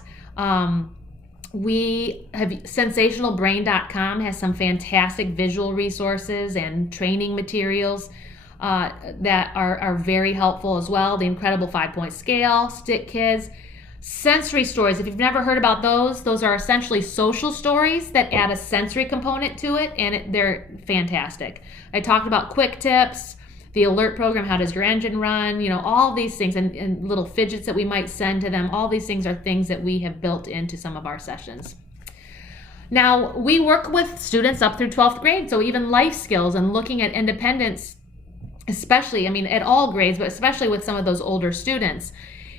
We have sensationalbrain.com has some fantastic visual resources and training materials that are very helpful as well. The incredible 5-point scale, Stick Kids. Sensory stories, if you've never heard about those are essentially social stories that add a sensory component to it, and they're fantastic. I talked about quick tips, the alert program, how does your engine run, all these things, and little fidgets that we might send to them. All these things are things that we have built into some of our sessions. Now, we work with students up through 12th grade, so even life skills and looking at independence, especially, at all grades, but especially with some of those older students.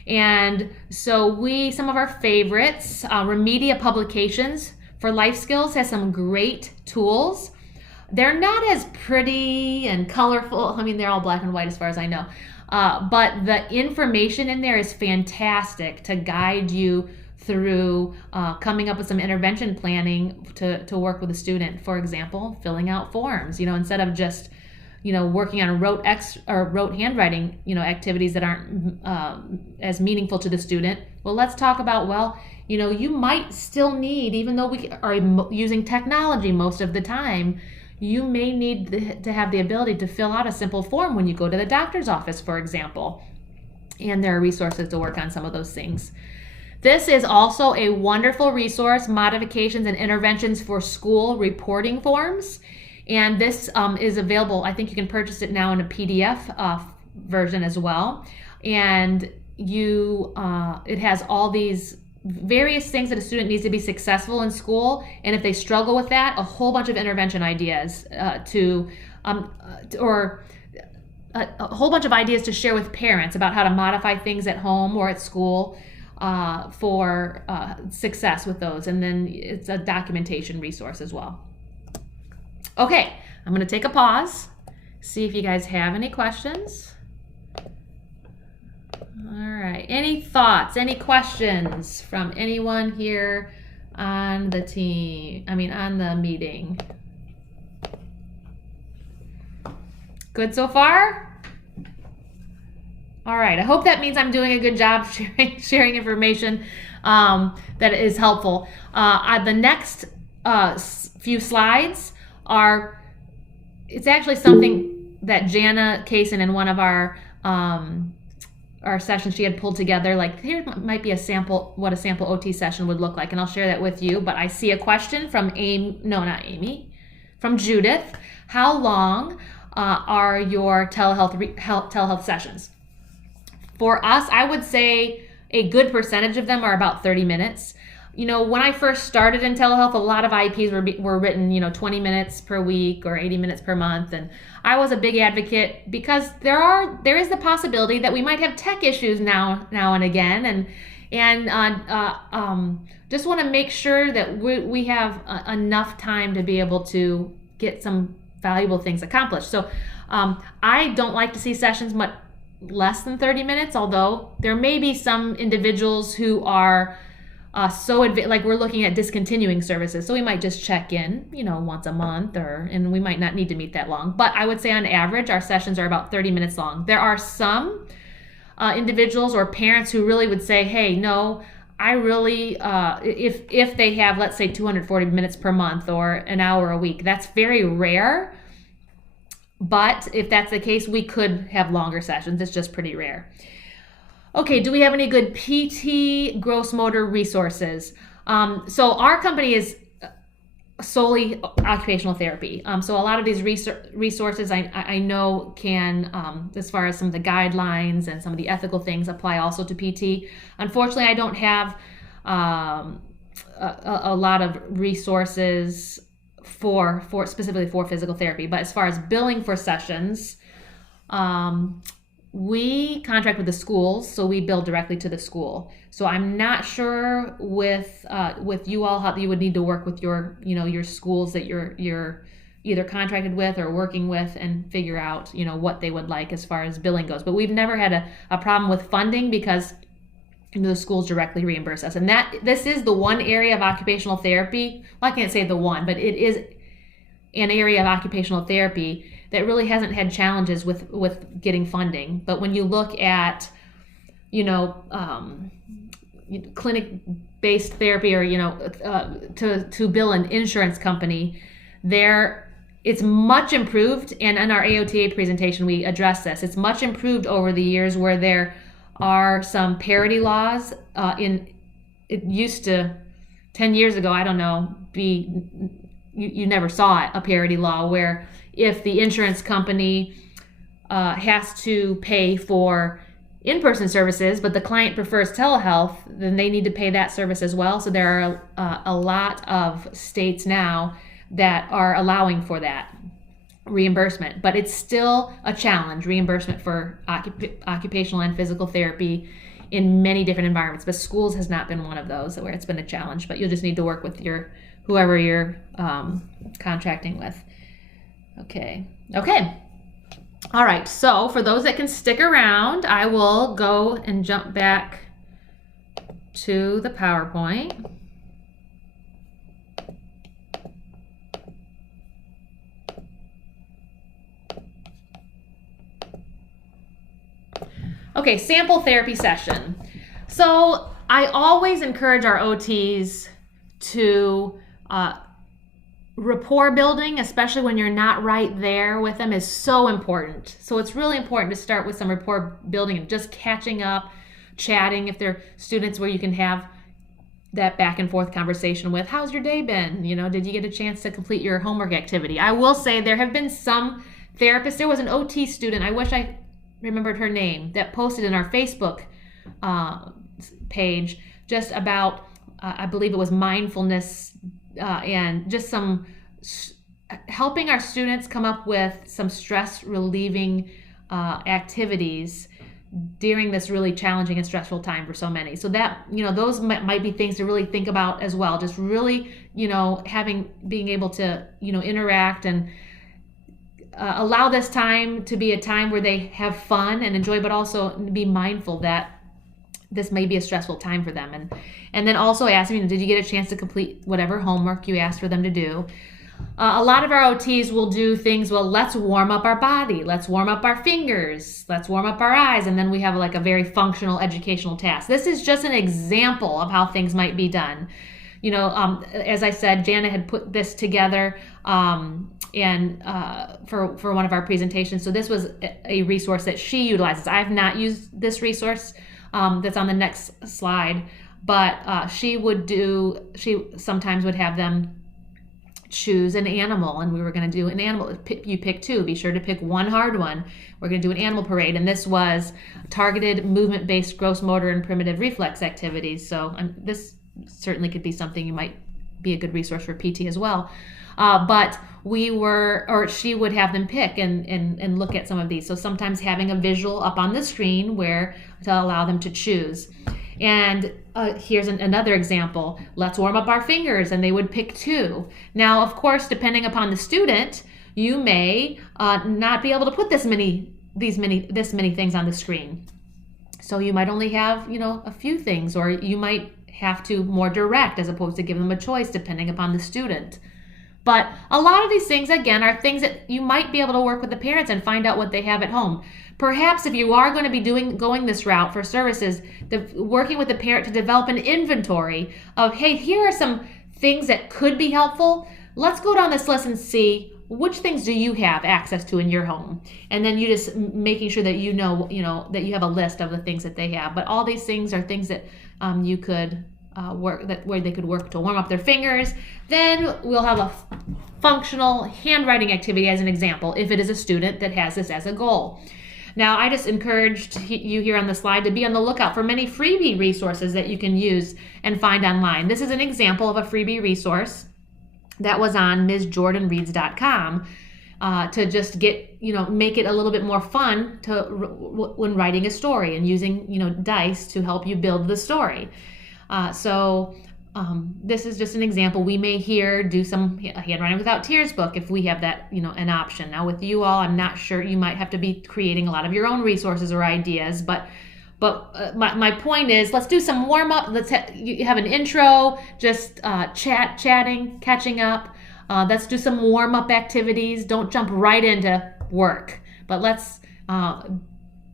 And so some of our favorites, Remedia Publications for Life Skills has some great tools. They're not as pretty and colorful. They're all black and white as far as I know. But the information in there is fantastic to guide you through coming up with some intervention planning to work with a student. For example, filling out forms, instead of just working on rote handwriting, activities that aren't as meaningful to the student. Well, let's talk about, you might still need, even though we are using technology most of the time, you may need to have the ability to fill out a simple form when you go to the doctor's office, for example. And there are resources to work on some of those things. This is also a wonderful resource, Modifications and Interventions for School Reporting Forms. And this is available. I think you can purchase it now in a PDF version as well. And it has all these various things that a student needs to be successful in school. And if they struggle with that, a whole bunch of intervention ideas or a whole bunch of ideas to share with parents about how to modify things at home or at school for success with those. And then it's a documentation resource as well. Okay, I'm going to take a pause, see if you guys have any questions. All right, any thoughts, any questions from anyone here on the on the meeting? Good so far? All right, I hope that means I'm doing a good job sharing information that is helpful. The next few slides it's actually something that Jana Kaysen in one of our sessions she had pulled together, like here might be a sample, what a sample OT session would look like, and I'll share that with you. But I see a question from from Judith. How long are your telehealth sessions? For us, I would say a good percentage of them are about 30 minutes. When I first started in telehealth, a lot of IEPs were written, 20 minutes per week or 80 minutes per month. And I was a big advocate because there is the possibility that we might have tech issues now and again. And just want to make sure that we have enough time to be able to get some valuable things accomplished. So I don't like to see sessions much less than 30 minutes, although there may be some individuals who are like we're looking at discontinuing services, so we might just check in, once a month, and we might not need to meet that long. But I would say on average, our sessions are about 30 minutes long. There are some individuals or parents who really would say, hey, no, I really, if they have, let's say, 240 minutes per month or an hour a week, that's very rare. But if that's the case, we could have longer sessions. It's just pretty rare. Okay, do we have any good PT gross motor resources? So our company is solely occupational therapy. So a lot of these resources I know can, as far as some of the guidelines and some of the ethical things, apply also to PT. Unfortunately, I don't have a lot of resources specifically for physical therapy. But as far as billing for sessions, we contract with the schools, so we bill directly to the school. So I'm not sure with you all how you would need to work with your schools that you're either contracted with or working with, and figure out what they would like as far as billing goes. But we've never had a problem with funding, because the schools directly reimburse us. And this is the one area of occupational therapy. Well, I can't say the one, but it is an area of occupational therapy that really hasn't had challenges with getting funding. But when you look at, clinic-based therapy, or to bill an insurance company, it's much improved. And in our AOTA presentation, we address this. It's much improved over the years, where there are some parity laws. It used to, 10 years ago, I don't know, you never saw a parity law where if the insurance company has to pay for in-person services, but the client prefers telehealth, then they need to pay that service as well. So there are a lot of states now that are allowing for that reimbursement, but it's still a challenge, reimbursement for occupational and physical therapy in many different environments. But schools has not been one of those where it's been a challenge, but you'll just need to work with whoever you're contracting with. Okay. All right, so for those that can stick around, I will go and jump back to the PowerPoint. Okay, sample therapy session. So I always encourage our OTs to rapport building, especially when you're not right there with them, is so important. So it's really important to start with some rapport building and just catching up, chatting. If they're students where you can have that back and forth conversation with, how's your day been? Did you get a chance to complete your homework activity? I will say there have been some therapists. There was an OT student, I wish I remembered her name, that posted in our Facebook page just about, I believe it was mindfulness, and just some helping our students come up with some stress relieving activities during this really challenging and stressful time for so many. So that, those might be things to really think about as well. Just really, being able to, interact and allow this time to be a time where they have fun and enjoy, but also be mindful that this may be a stressful time for them. And then also ask them, did you get a chance to complete whatever homework you asked for them to do? A lot of our OTs will do things, let's warm up our body, let's warm up our fingers, let's warm up our eyes, and then we have like a very functional educational task. This is just an example of how things might be done. As I said, Jana had put this together and for one of our presentations. So this was a resource that she utilizes. I have not used this resource that's on the next slide, but she sometimes would have them choose an animal, and we were going to do an animal. You pick two. Be sure to pick one hard one. We're going to do an animal parade, and this was targeted movement-based gross motor and primitive reflex activities. So this certainly could be something you might be a good resource for PT as well. But she would have them pick and look at some of these. So sometimes having a visual up on the screen to allow them to choose. And here's another example. Let's warm up our fingers, and they would pick two. Now, of course, depending upon the student, you may not be able to put this many things on the screen. So you might only have, a few things, or you might have to more direct as opposed to give them a choice depending upon the student. But a lot of these things, again, are things that you might be able to work with the parents and find out what they have at home. Perhaps if you are going to be going this route for services, working with the parent to develop an inventory of, hey, here are some things that could be helpful. Let's go down this list and see which things do you have access to in your home. And then you just making sure that you know that you have a list of the things that they have. But all these things are things that you could where they could work to warm up their fingers. Then we'll have a functional handwriting activity as an example if it is a student that has this as a goal. Now, I just encouraged you here on the slide to be on the lookout for many freebie resources that you can use and find online. This is an example of a freebie resource that was on MsJordanReads.com. to just get, make it a little bit more fun when writing a story and using, dice to help you build the story. This is just an example. We may here do some handwriting without tears book if we have that, an option. Now with you all, I'm not sure, you might have to be creating a lot of your own resources or ideas, but my point is, let's do some warm up. You have an intro, just chatting, catching up. Let's do some warm up activities. Don't jump right into work, but let's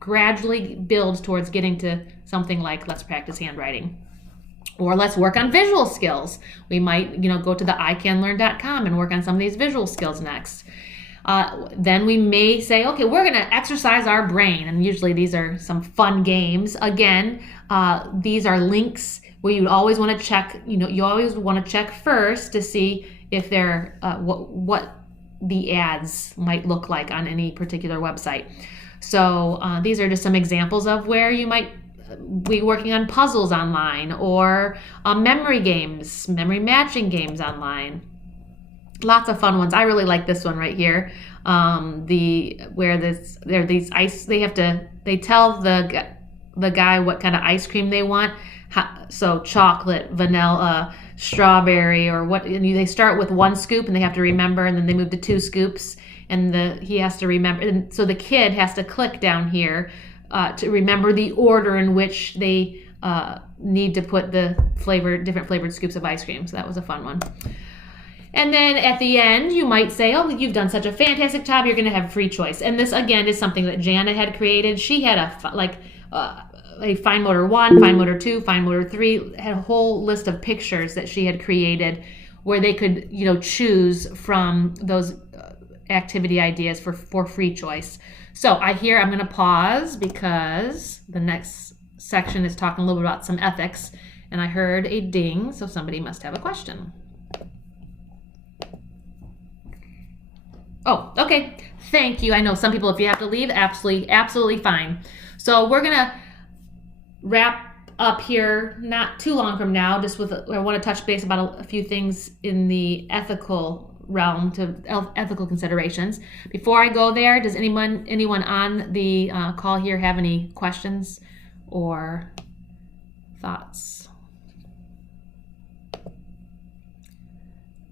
gradually build towards getting to something like let's practice handwriting. Or let's work on visual skills. We might, go to the icanlearn.com and work on some of these visual skills next. Then we may say, okay, we're going to exercise our brain. And usually these are some fun games. Again, these are links where you always want to check, you always want to check first to see if they're, what the ads might look like on any particular website. So these are just some examples of where you might be working on puzzles online or memory matching games online. Lots of fun ones. I really like this one right here. They tell the guy what kind of ice cream they want. So chocolate, vanilla, strawberry, or what. And they start with 1 scoop and they have to remember, and then they move to 2 scoops, and he has to remember. And so the kid has to click down here to remember the order in which they need to put the different flavored scoops of ice cream. So that was a fun one. And then at the end, you might say, oh, you've done such a fantastic job, you're going to have free choice. And this, again, is something that Jana had created. She had a fine motor 1, fine motor 2, fine motor 3, had a whole list of pictures that she had created where they could, choose from those activity ideas for free choice. So I'm going to pause because the next section is talking a little bit about some ethics, and I heard a ding, so somebody must have a question. Oh, okay. Thank you. I know some people, if you have to leave, absolutely fine. So we're going to wrap up here not too long from now, just I want to touch base about a few things in the ethical realm, to ethical considerations. Before I go there, does anyone on the call here have any questions or thoughts?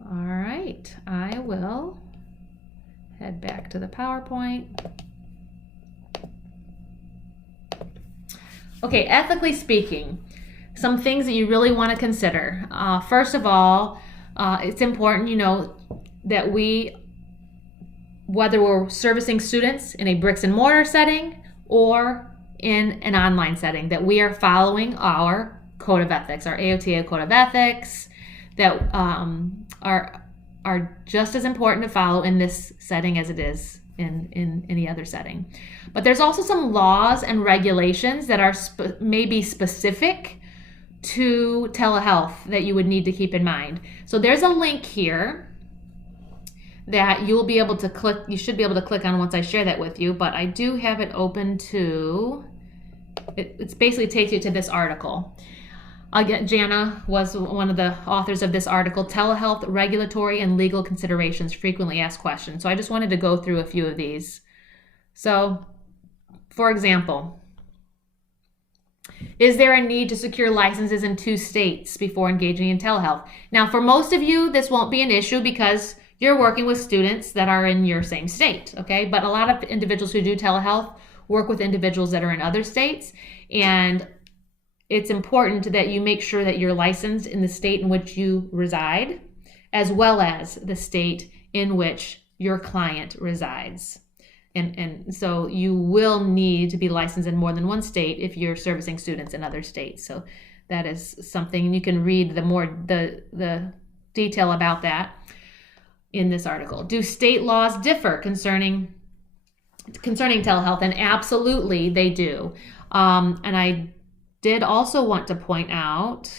All right, I will head back to the PowerPoint. Okay, ethically speaking, some things that you really want to consider. First of all, it's important, that whether we're servicing students in a bricks and mortar setting or in an online setting, that we are following our code of ethics, our AOTA code of ethics, that are just as important to follow in this setting as it is in any other setting. But there's also some laws and regulations that are maybe specific to telehealth that you would need to keep in mind. So there's a link here that you'll be able to click, you should be able to click on once I share that with you, but I do have it open to, it basically takes you to this article. Again, Jana was one of the authors of this article, Telehealth, Regulatory and Legal Considerations, Frequently Asked Questions. So I just wanted to go through a few of these. So, for example, is there a need to secure licenses in 2 states before engaging in telehealth? Now, for most of you, this won't be an issue because you're working with students that are in your same state, okay? But a lot of individuals who do telehealth work with individuals that are in other states, and it's important that you make sure that you're licensed in the state in which you reside, as well as the state in which your client resides. And so you will need to be licensed in more than one state if you're servicing students in other states. So that is something you can read the detail about that in this article. Do state laws differ concerning telehealth? And absolutely they do. And I did also want to point out,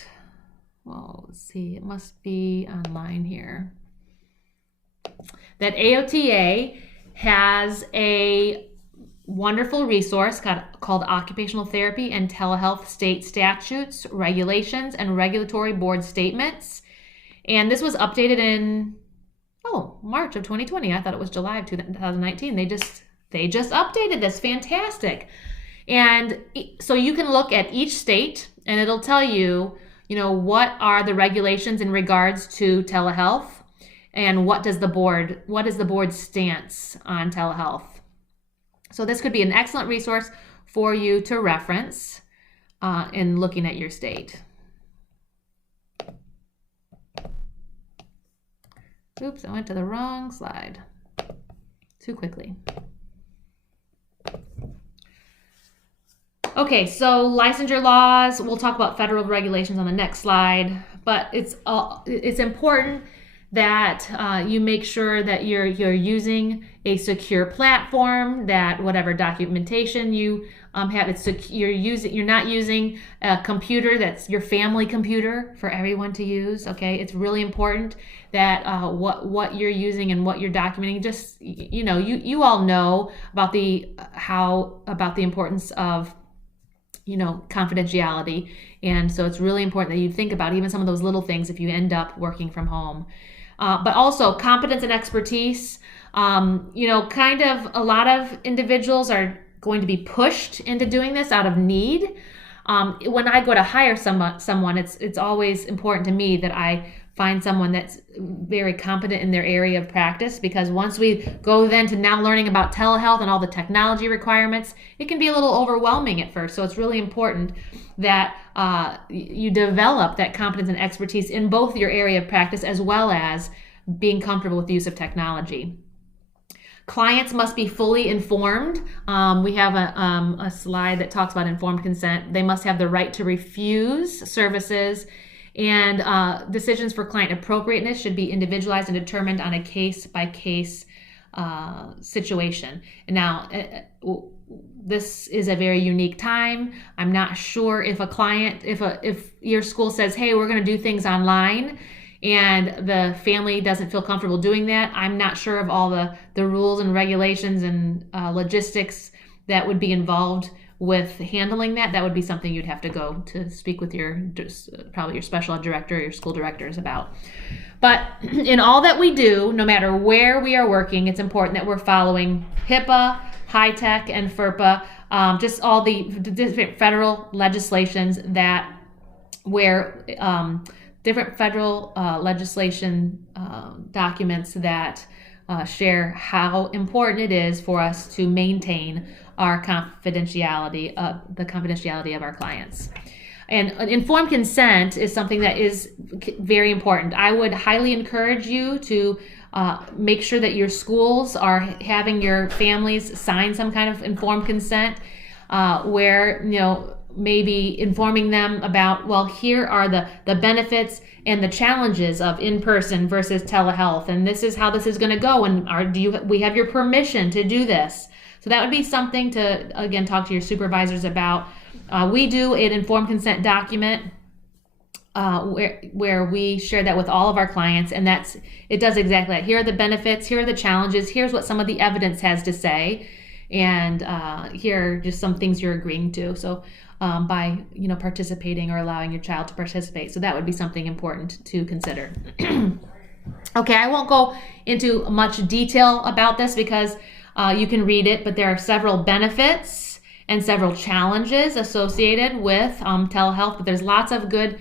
well, let's see, it must be online here, that AOTA has a wonderful resource called Occupational Therapy and Telehealth State Statutes, Regulations, and Regulatory Board Statements. And this was updated in, March of 2020. I thought it was July of 2019. They just updated this. Fantastic. And so you can look at each state and it'll tell you, what are the regulations in regards to telehealth and what is the board's stance on telehealth. So this could be an excellent resource for you to reference in looking at your state. Oops, I went to the wrong slide too quickly. Okay, so licensure laws, we'll talk about federal regulations on the next slide, but it's important that you make sure that you're using a secure platform, that whatever documentation you have, you're not using a computer that's your family computer for everyone to use. Okay, it's really important that what you're using and what you're documenting, just you all know about the importance of confidentiality, and so it's really important that you think about even some of those little things if you end up working from home. But also competence and expertise. Kind of a lot of individuals are going to be pushed into doing this out of need. When I go to hire someone, it's always important to me that I find someone that's very competent in their area of practice, because once we go then to now learning about telehealth and all the technology requirements, it can be a little overwhelming at first. So it's really important that you develop that competence and expertise in both your area of practice as well as being comfortable with the use of technology. Clients must be fully informed. We have a slide that talks about informed consent. They must have the right to refuse services, and decisions for client appropriateness should be individualized and determined on a case-by-case situation. And now, this is a very unique time. I'm not sure if a client, if your school says, hey, we're going to do things online, and the family doesn't feel comfortable doing that, I'm not sure of all the rules and regulations and logistics that would be involved with handling that. That would be something you'd have to go to speak with probably your special ed director or your school directors about. But in all that we do, no matter where we are working, it's important that we're following HIPAA, HITECH, and FERPA, just all the different federal legislations different federal legislation documents that share how important it is for us to maintain our confidentiality, the confidentiality of our clients. And informed consent is something that is very important. I would highly encourage you to make sure that your schools are having your families sign some kind of informed consent, where maybe informing them about, well, here are the benefits and the challenges of in-person versus telehealth, and this is how this is going to go, and we have your permission to do this. So that would be something to, again, talk to your supervisors about. We do an informed consent document where we share that with all of our clients, and it does exactly that. Here are the benefits, here are the challenges, here's what some of the evidence has to say, and here are just some things you're agreeing to. So by participating or allowing your child to participate. So that would be something important to consider. Okay, I won't go into much detail about this because you can read it, but there are several benefits and several challenges associated with telehealth, but there's lots of good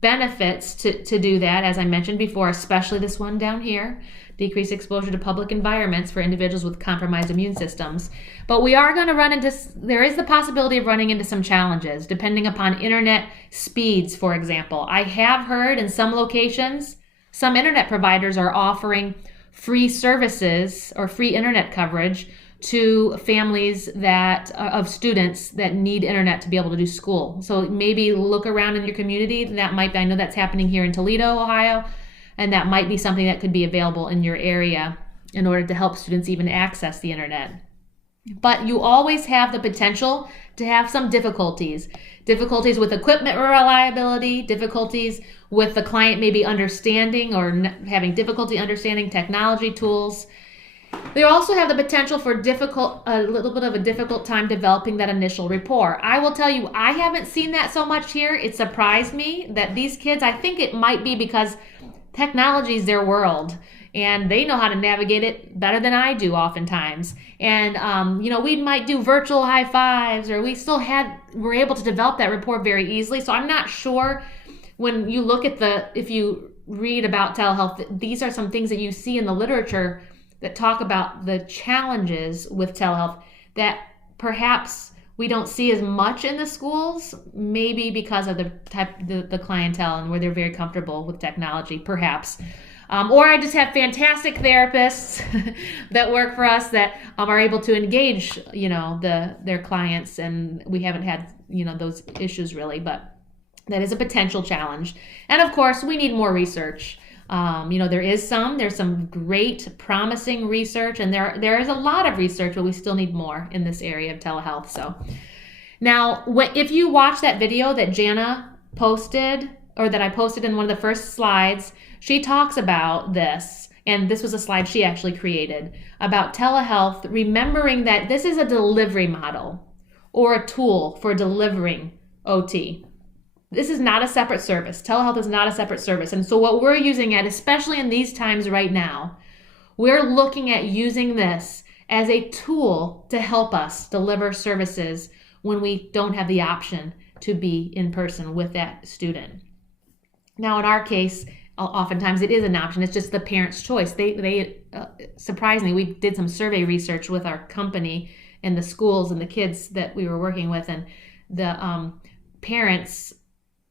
benefits to do that, as I mentioned before, especially this one down here: decreased exposure to public environments for individuals with compromised immune systems. But we are going to there is the possibility of running into some challenges depending upon internet speeds, for example. I have heard in some locations, some internet providers are offering free services or free internet coverage to families of students that need internet to be able to do school. So maybe look around in your community. I know that's happening here in Toledo, Ohio, and that might be something that could be available in your area in order to help students even access the internet. But you always have the potential to have some difficulties with equipment reliability, difficulties with the client maybe understanding or having difficulty understanding technology tools. They also have the potential for a little bit of a difficult time developing that initial rapport. I will tell you, I haven't seen that so much here. It surprised me that these kids, I think it might be because technology is their world, and they know how to navigate it better than I do oftentimes. And, we might do virtual high fives, or we're able to develop that rapport very easily. So I'm not sure when you look at if you read about telehealth, these are some things that you see in the literature that talk about the challenges with telehealth that perhaps we don't see as much in the schools, maybe because of the clientele and where they're very comfortable with technology, perhaps. Or I just have fantastic therapists that work for us that are able to engage, their clients, and we haven't had, those issues really, but that is a potential challenge. And of course, we need more research. There's some great promising research, and there is a lot of research, but we still need more in this area of telehealth. So now, if you watch that video that Jana posted, or that I posted in one of the first slides, she talks about this, and this was a slide she actually created, about telehealth, remembering that this is a delivery model or a tool for delivering OT. This is not a separate service. Telehealth is not a separate service. And so what we're using it, especially in these times right now, we're looking at using this as a tool to help us deliver services when we don't have the option to be in person with that student. Now, in our case, oftentimes it is an option. It's just the parent's choice. They surprisingly, we did some survey research with our company and the schools and the kids that we were working with, and the parents,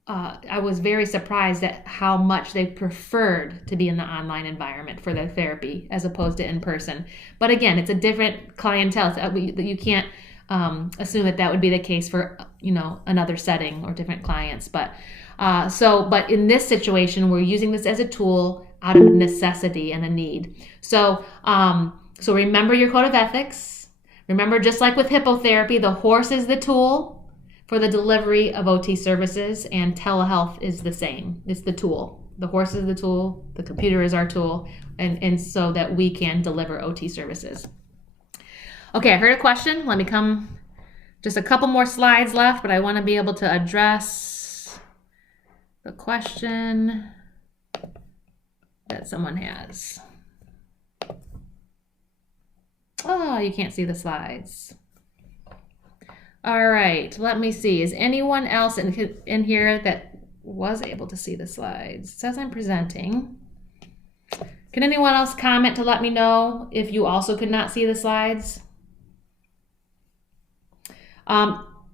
I was very surprised at how much they preferred to be in the online environment for their therapy as opposed to in person. But again, it's a different clientele. You can't assume that would be the case for another setting or different clients. But in this situation, we're using this as a tool out of necessity and a need. So remember your code of ethics. Remember, just like with hippotherapy, the horse is the tool for the delivery of OT services, and telehealth is the same. It's the tool. The horse is the tool, the computer is our tool, and so that we can deliver OT services. Okay, I heard a question. Let me come, just a couple more slides left, but I want to be able to address the question that someone has. Oh, you can't see the slides. All right, let me see. Is anyone else in here that was able to see the slides? It says I'm presenting. Can anyone else comment to let me know if you also could not see the slides?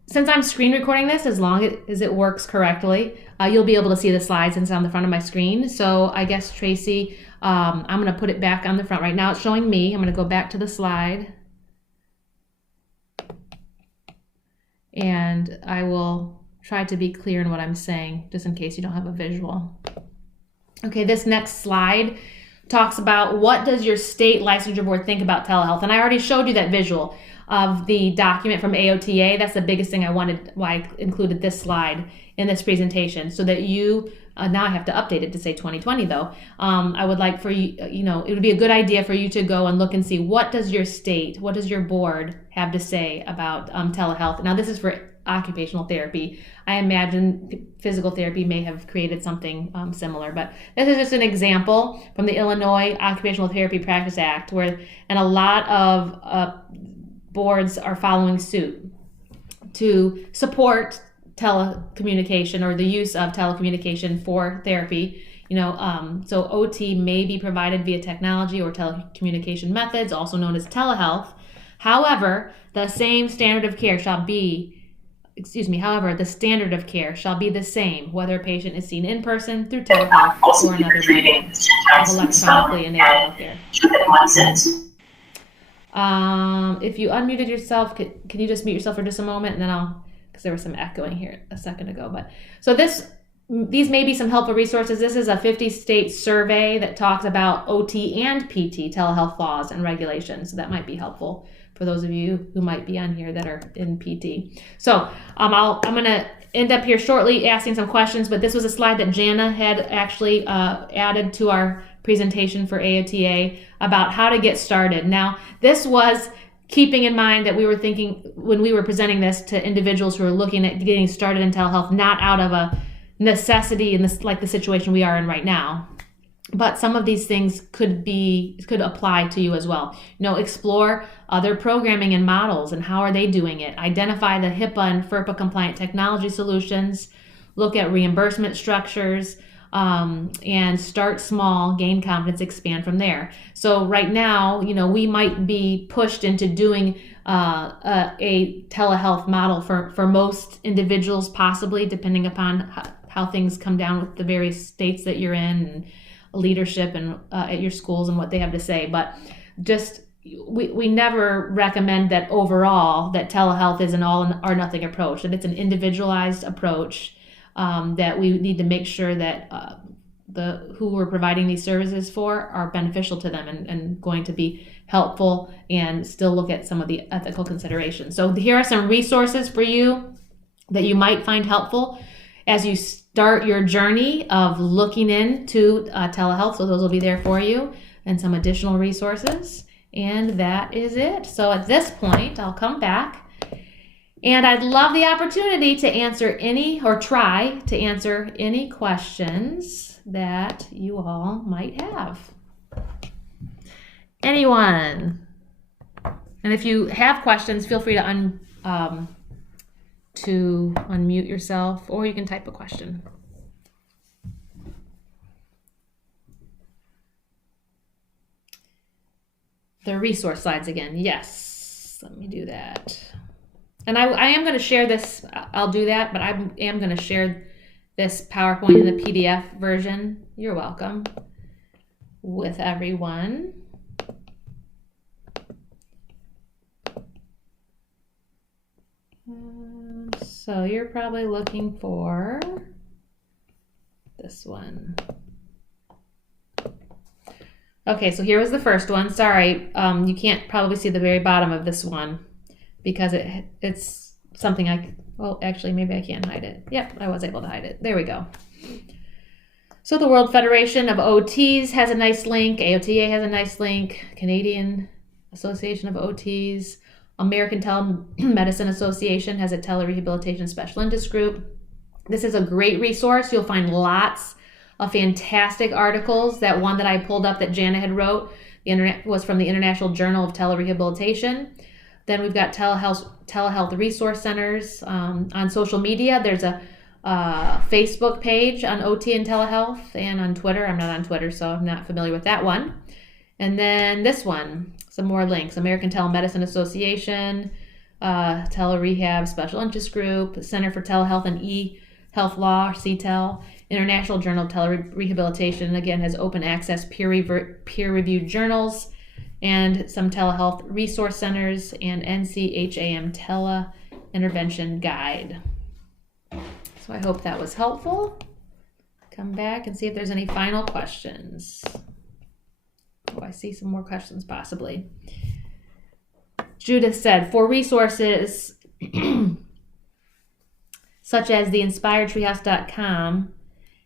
Since I'm screen recording this, as long as it works correctly, you'll be able to see the slides since it's on the front of my screen. So I guess, Tracy, I'm going to put it back on the front. Right now it's showing me. I'm going to go back to the slide. And I will try to be clear in what I'm saying, just in case you don't have a visual. Okay, this next slide talks about what does your state licensure board think about telehealth? And I already showed you that visual of the document from AOTA. That's the biggest thing why I included this slide in this presentation, so that you, now I have to update it to say 2020 though. I would like for you, it would be a good idea for you to go and look and see what does your state, what does your board have to say about telehealth. Now this is for occupational therapy. I imagine physical therapy may have created something similar, but this is just an example from the Illinois Occupational Therapy Practice Act, and a lot of boards are following suit to support telecommunication or the use of telecommunication for therapy. So OT may be provided via technology or telecommunication methods, also known as telehealth. However, the standard of care shall be the same whether a patient is seen in person, through telehealth, or another method of electronically enabled healthcare. If you unmuted yourself, can you just mute yourself for just a moment, and then because there was some echoing here a second ago. But so these may be some helpful resources. This is a 50-state survey that talks about OT and PT telehealth laws and regulations. So that might be helpful for those of you who might be on here that are in PT. So I'm going to end up here shortly asking some questions, but this was a slide that Jana had actually added to our presentation for AOTA about how to get started. Now, this was keeping in mind that we were thinking when we were presenting this to individuals who are looking at getting started in telehealth, not out of a necessity in this, like the situation we are in right now. but some of these things could apply to you as well. Explore other programming and models and how are they doing it. Identify the HIPAA and FERPA compliant technology solutions. Look at reimbursement structures, and start small, gain confidence, expand from there. So right now, we might be pushed into doing a telehealth model for most individuals, possibly, depending upon how things come down with the various states that you're in and leadership and at your schools and what they have to say. But just we never recommend that overall that telehealth is an all or nothing approach, that it's an individualized approach, that we need to make sure that who we're providing these services for are beneficial to them and going to be helpful, and still look at some of the ethical considerations. So here are some resources for you that you might find helpful as you start your journey of looking into telehealth. So those will be there for you, and some additional resources. And that is it. So at this point, I'll come back. And I'd love the opportunity to answer try to answer any questions that you all might have. Anyone? And if you have questions, feel free to unmute yourself, or you can type a question. The resource slides again. Yes, let me do that. And I am going to share this. I'll do that, but I am going to share this PowerPoint in the PDF version. You're welcome. With everyone. So you're probably looking for this one. Okay, so here was the first one. Sorry, you can't probably see the very bottom of this one because it's something actually maybe I can hide it. Yep, I was able to hide it. There we go. So the World Federation of OTs has a nice link. AOTA has a nice link. Canadian Association of OTs. American Telemedicine Association has a telerehabilitation special interest group. This is a great resource. You'll find lots of fantastic articles. That one that I pulled up that Jana had wrote, the internet was from the International Journal of Telerehabilitation. Then we've got telehealth resource centers. On social media, there's a Facebook page on OT and telehealth, and on Twitter. I'm not on Twitter, so I'm not familiar with that one. And then this one, some more links. American Telemedicine Association, Telerehab Special Interest Group, Center for Telehealth and E-Health Law, CTEL, International Journal of Telerehabilitation, again, has open access peer-reviewed journals, and some telehealth resource centers, and NCHAM Tele-Intervention Guide. So I hope that was helpful. Come back and see if there's any final questions. Oh, I see some more questions possibly. Judith said, for resources such as the InspiredTreehouse.com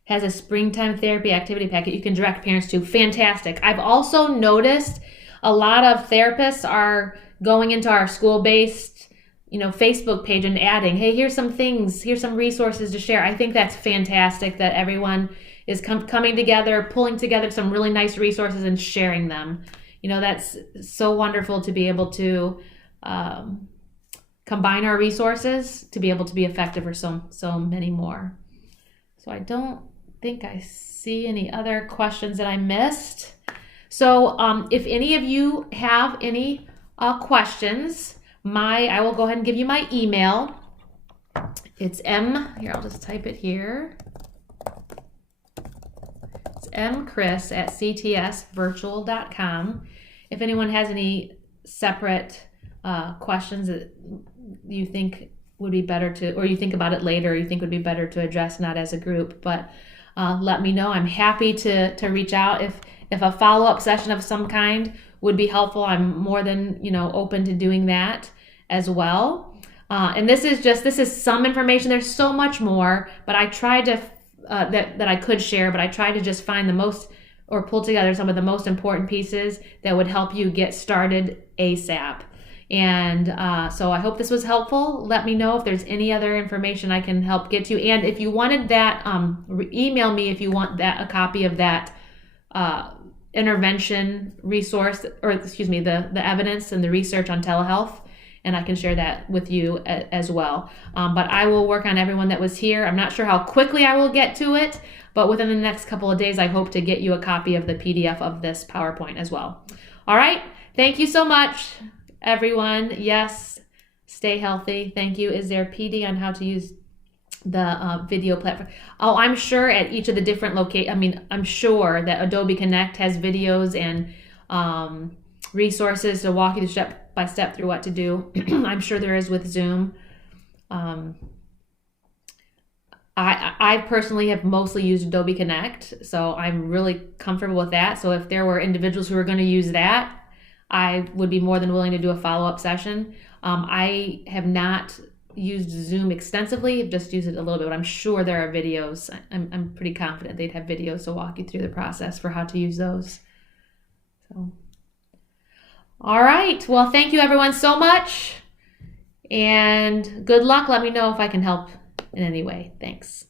has a springtime therapy activity packet you can direct parents to. Fantastic. I've also noticed a lot of therapists are going into our school-based, Facebook page and adding, hey, here's some things, here's some resources to share. I think that's fantastic that everyone is coming together, pulling together some really nice resources and sharing them. That's so wonderful to be able to combine our resources to be able to be effective for so many more. So I don't think I see any other questions that I missed. So if any of you have any questions, I will go ahead and give you my email. It's here, I'll just type it here. It's mchris@ctsvirtual.com. If anyone has any separate questions that you think would be better to, or you think about it later, or you think would be better to address not as a group, but let me know. I'm happy to reach out if a follow-up session of some kind would be helpful. I'm more than open to doing that as well. And this is some information. There's so much more, but I tried to that I could share, but I tried to just find the most, or pull together some of the most important pieces that would help you get started ASAP. And so I hope this was helpful. Let me know if there's any other information I can help get you. And if you wanted that, email me if you want a copy of that intervention resource, or excuse me, the evidence and the research on telehealth, and I can share that with you as well. But I will work on everyone that was here. I'm not sure how quickly I will get to it, but within the next couple of days, I hope to get you a copy of the PDF of this PowerPoint as well. All right. Thank you so much, everyone. Yes, stay healthy. Thank you. Is there PD on how to use the video platform? Oh, I'm sure at each of the different I'm sure that Adobe Connect has videos and resources to walk you step by step through what to do. I'm sure there is with Zoom. I personally have mostly used Adobe Connect, so I'm really comfortable with that. So if there were individuals who are going to use that, I would be more than willing to do a follow-up session. I have not used Zoom extensively, I've just used it a little bit, but I'm sure there are videos. I'm pretty confident they'd have videos to walk you through the process for how to use those. So, all right. Well, thank you everyone so much, and good luck. Let me know if I can help in any way. Thanks.